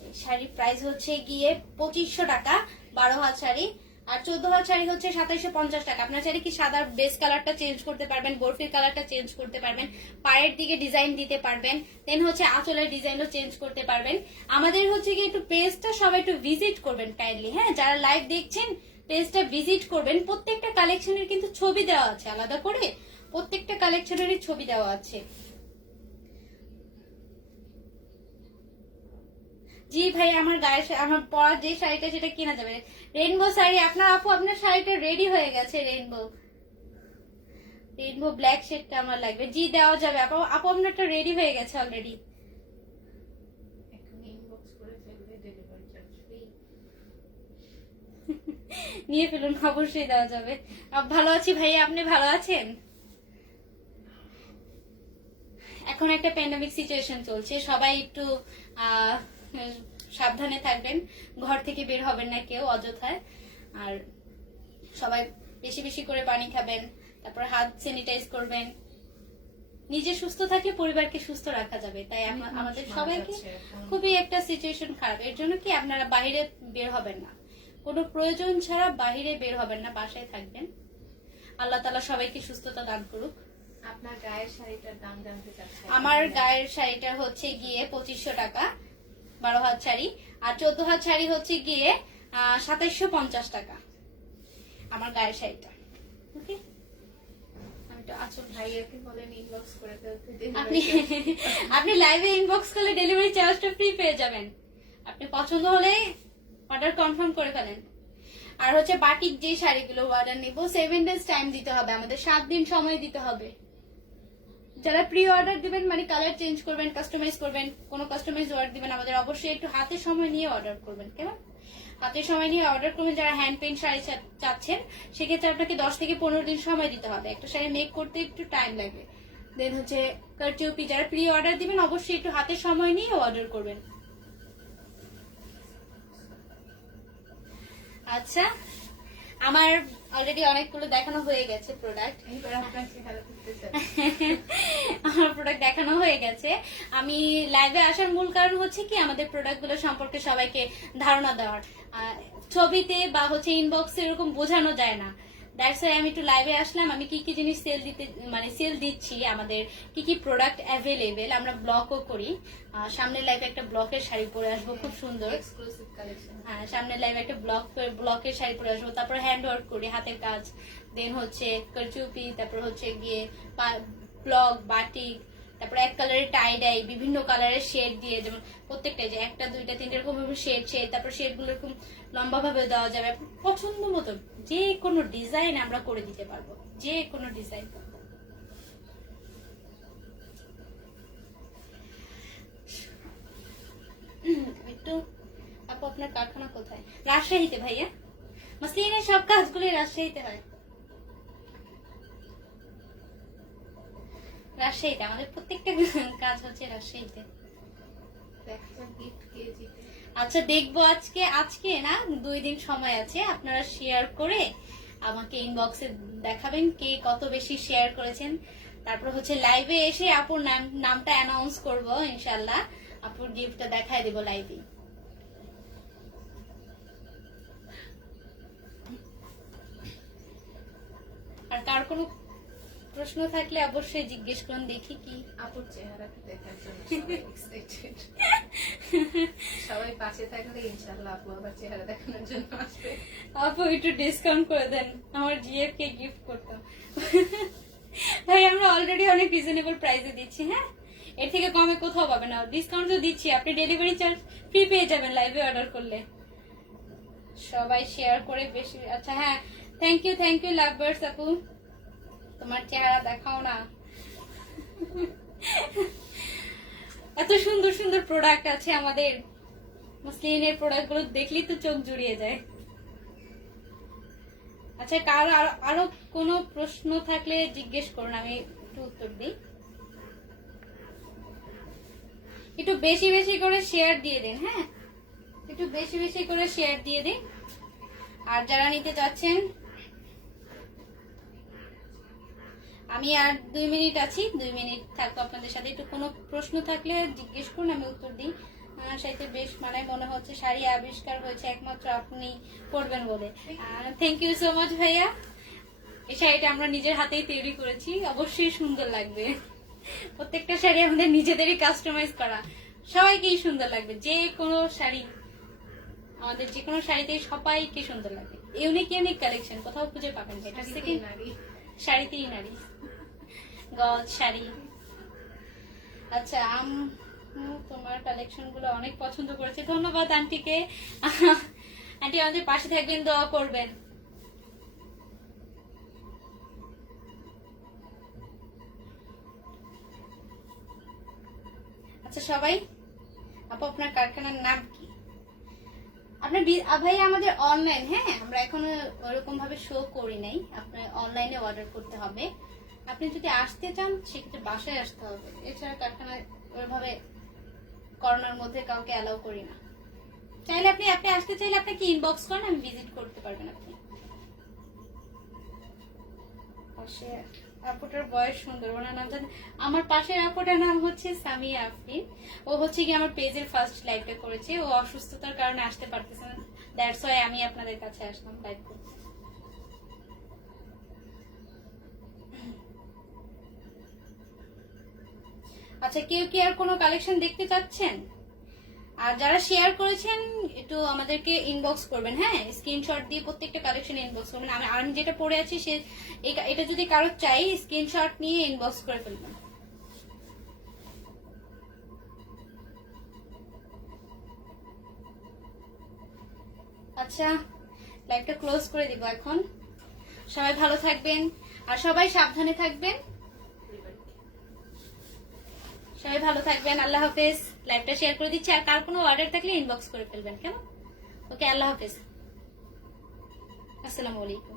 এই শাড়ির প্রাইস হচ্ছে গিয়ে 2500 টাকা 12 হাত শাড়ি, আর 14 হাত শাড়ি হচ্ছে 2750 টাকা। আপনার চাইলে কি সাদা বেস কালারটা চেঞ্জ করতে পারবেন, বরফির কালারটা চেঞ্জ করতে পারবেন, পায়ের দিকে ডিজাইন দিতে পারবেন, দেন হচ্ছে আঁচলের ডিজাইনও চেঞ্জ করতে পারবেন। আমাদের হচ্ছে গিয়ে একটু পেজটা সবাই একটু ভিজিট করবেন কাইন্ডলি, হ্যাঁ যারা লাইভ দেখছেন পেজটা ভিজিট করবেন। প্রত্যেকটা কালেকশনের কিন্তু ছবি দেওয়া আছে আলাদা করে, প্রত্যেকটা কালেকশনেরই ছবি দেওয়া আছে। জি ভাই, আমার আমার পরা যে শাড়িটা সেটা কেনা যাবে। রেইনবো শাড়ি আপনার আপু, আপনার শাড়িটা রেডি হয়ে গেছে। রেইনবো ব্ল্যাক শেডটা আমার লাগবে। জি দেওয়া যাবে আপু, আপু আপনারটা রেডি হয়ে গেছে অলরেডি। এখন ইনবক্স করে ফেললে ডেলিভারি চার্জ ফ্রি। নিয়ে ফেলুন, অবশ্যই দেওয়া যাবে। ভালো আছি ভাইয়া, আপনি ভালো আছেন? এখন একটা প্যান্ডেমিক সিচুয়েশন চলছে, সবাই একটু সাবধানে থাকবেন, ঘর থেকে বের হবেন না কেউ অযথায়, আর সবাই বেশি বেশি করে পানি খাবেন, তারপর হাত স্যানিটাইজ করবেন। নিজে সুস্থ থাকলে পরিবারকে সুস্থ রাখা যাবে। তাই আমাদের সবাইকে খুবই একটা সিচুয়েশন খারাপ, এর জন্য কি আপনারা বাইরে বের হবেন না, কোনো প্রয়োজন ছাড়া বাইরে বের হবেন না, বাসায় থাকবেন। আল্লাহ তাআলা সবাইকে সুস্থতা দান করুক। আপনার গায়ের শাড়িটার দাম জানতে চাচ্ছি। আমার গায়ের শাড়িটা হচ্ছে গিয়ে 2500 টাকা 12 হাত শাড়ি, আর 14 হাত শাড়ি হচ্ছে গিয়ে 2750 টাকা আমার গায়ের শাড়িটা। ওকে, আমি তো আচল ভাইয়াকে বলেন ইনবক্স করে ফেলতে। আপনি আপনি লাইভে ইনবক্স করলে ডেলিভারি চার্জটা ফ্রি পেয়ে যাবেন। আপনি পছন্দ হলে অর্ডার কনফার্ম করে ফেলেন। আর হচ্ছে বাটিক যে শাড়িগুলো অর্ডার নিব 7 ডেজ টাইম দিতে হবে, আমাদের 7 দিন সময় দিতে হবে। যারা প্রি অর্ডার দিবেন মানে কালার চেঞ্জ করবেন, কাস্টমাইজ করবেন, কোনো কাস্টমাইজ অর্ডার দিবেন, আমাদের অবশ্যই একটু হাতে সময় নিয়ে অর্ডার করবেন। কেমন? হাতে সময় নিয়ে অর্ডার করবেন। যারা হ্যান্ড পেইন্ট শাড়ি চাচ্ছেন সেক্ষেত্রে আপনাকে 10 থেকে 15 দিন সময় দিতে হবে, একটা শাড়ি মেক করতে একটু টাইম লাগবে। দেন হচ্ছে কারচুপি, যারা প্রি অর্ডার দিবেন অবশ্যই একটু হাতে সময় নিয়ে অর্ডার করবেন। আচ্ছা, আমার অলরেডি অনেকগুলো দেখানো হয়ে গেছে প্রোডাক্ট। এবার আপনার চেহারা দেখতে চাই। আমার প্রোডাক্ট দেখানো হয়ে গেছে। আমি লাইভে আসার মূল কারণ হচ্ছে কি আমাদের প্রোডাক্টগুলো সম্পর্কে সবাইকে ধারণা দেওয়ার। ছবিতে বা হচ্ছে ইনবক্সে এরকম বোঝানো যায় না, দ্যাটস ওয়াই আমি একটু লাইভে আসলাম। আমি কি কি জিনিস সেল দিচ্ছি, আমাদের কি কি প্রোডাক্ট অ্যাভেলেবেল, আমরা ব্লগও করি। সামনের লাইভে একটা ব্লকের শাড়ি পরে আসবো, খুব সুন্দর এক্সক্লুসিভ কালেকশন। হ্যাঁ, সামনের লাইভে একটা ব্লকের শাড়ি পরে আসবো। তারপর হ্যান্ড ওয়ার্ক করি, হাতের কাজ, দেন হচ্ছে কারচুপি, তারপর হচ্ছে গিয়ে ব্লক, বাটিক, তারপর এক কালারের টাই ডাই, বিভিন্ন কালারের শেড দিয়ে, যেমন প্রত্যেকটা যে একটা দুইটা তিনটা এরকম শেড, তারপর শেড গুলো এরকম লম্বা ভাবে দেওয়া যাবে। পছন্দ মতো যে কোনো ডিজাইন আমরা করে দিতে পারবো, যে কোনো ডিজাইন। একটু আপু, আপনার কারখানা কোথায়? রাজশাহীতে ভাইয়া। মসলিনের সব কাজগুলো রাজশাহীতে হয়। রাজশাহীতে আমাদের প্রত্যেকটা কাজ হচ্ছে রাজশাহীতে। দেখা যাক গিফট কে জিতে। আচ্ছা দেখবো, আজকে না 2 দিন সময় আছে। আপনারা শেয়ার করে আমাকে ইনবক্সে দেখাবেন কে কত বেশি শেয়ার করেছেন। তারপর হচ্ছে লাইভে এসে আপুর নামটা অ্যানাউন্স করব ইনশাল্লাহ, আপুর গিফটটা দেখাই দেবো লাইভে। আর কার কোনো প্রশ্ন থাকলে অবশ্যই জিজ্ঞেস করুন, দেখি কি। আপুর চেহারাটা দেখার জন্য সবাই এক্সাইটেড। সবাই পাশে থাকলে ইনশাআল্লাহ আপু আবার চেহারা দেখানোর জন্য আসবে। আপু একটু ডিসকাউন্ট করে দেন, আমার জিএফ কে গিফট করতাম। ভাই আমরা অলরেডি অনেক রিজনেবল প্রাইসে দিচ্ছি, হ্যাঁ এর থেকে কমে কোথাও পাবেন না। ডিসকাউন্ট তো দিচ্ছি, আপনি ডেলিভারি চার্জ ফ্রি পেয়ে যাবেন লাইভে অর্ডার করলে। সবাই শেয়ার করে বেশি। আচ্ছা হ্যাঁ, থ্যাংক ইউ লাভবার্স আপু, তোমার চেহারা দেখাও না। এত সুন্দর সুন্দর প্রোডাক্ট আছে আমাদের, মসলিনের প্রোডাক্ট গুলো দেখলেই তো চোখ জুড়িয়ে যায়। আচ্ছা কার আরো কোনো প্রশ্ন থাকলে জিজ্ঞেস করুন, আমি একটু উত্তর দিই। একটু বেশি বেশি করে শেয়ার দিয়ে দিন, হ্যাঁ একটু বেশি বেশি করে শেয়ার দিয়ে দিন। আর যারা নিতে চাচ্ছেন, আমি আর 2 মিনিট আছি, 2 মিনিট থাকবো আপনাদের সাথে। একটু কোনো প্রশ্ন থাকলে জিজ্ঞেস করুন, আমি উত্তর দিই। সাথে বেশ মানে মনে হচ্ছে শাড়ি আবিষ্কার হয়েছে একমাত্র আপনি করবেন বলে। থ্যাংক ইউ সো মাচ ভাইয়া। এই শাড়িটা আমরা নিজের হাতেই তৈরি করেছি, অবশ্যই সুন্দর লাগবে। প্রত্যেকটা শাড়ি আমাদের নিজেদেরই কাস্টমাইজ করা, সবাইকেই সুন্দর লাগবে। যে কোনো শাড়ি, আমাদের যে কোনো শাড়িতেই সবাইকে সুন্দর লাগবে। ইউনিক ইউনিক কালেকশন কোথাও খুঁজে পাবেন না। এটা শাড়িতেই নারী। শাড়িতেই নারী, গজ শাড়ি। আচ্ছা, তোমার কালেকশন গুলো অনেক পছন্দ করেছে, ধন্যবাদ আন্টিকে। আন্টি আমাদের পাশে থাকবেন, দোয়া করবেন। আচ্ছা সবাই, আপু আপনার কারখানার নাম কি? আপনার ভাই আমাদের অনলাইন, হ্যাঁ আমরা এখনো ওরকম ভাবে শো করি নাই, আপনার অনলাইনে অর্ডার করতে হবে। আপনি যদি আসতে চান সেক্ষেত্রে বাসায় আসতে হবে, এছাড়া কারখানায় ওইভাবে করোনার মধ্যে কাউকে অ্যালাউ করি না। চাইলে আপনি আসতে চাইলে আপনাকে ইনবক্স করেন, আমি ভিজিট করতে পারবেন আপনি। পাশে আপুটার বয়স সুন্দর, ওনার নাম জানেন? আমার পাশের আপুটার নাম হচ্ছে সামিয়া আফরিন। ও হচ্ছে কি আমার পেজের ফার্স্ট লাইভটা করেছে, ও অসুস্থতার কারণে আসতে পারতেছে না, দ্যাটস ওয়াই আমি আপনাদের কাছে আসলাম লাইভ করতে। আচ্ছা, কেউ কি আর কোনো কালেকশন দেখতে চাচ্ছেন? আর যারা শেয়ার করেছেন একটু আমাদেরকে ইনবক্স করবেন, হ্যাঁ স্ক্রিনশট দিয়ে প্রত্যেকটা কালেকশন ইনবক্স করবেন। আমি যেটা পড়ে আছি সে এটা যদি কারো চাই স্ক্রিনশট নিয়ে ইনবক্স করে ফেলবেন। আচ্ছা, লাইভটা ক্লোজ করে দিব এখন। সবাই ভালো থাকবেন আর সবাই সাবধানে থাকবেন। সবাই ভালো থাকবেন, আল্লাহ হাফেজ। লাইভটা শেয়ার করে দিচ্ছি, আর কার কোনো অর্ডার থাকলে ইনবক্স করে ফেলবেন, কেমন? ওকে, আল্লাহ হাফেজ, আসসালামু আলাইকুম।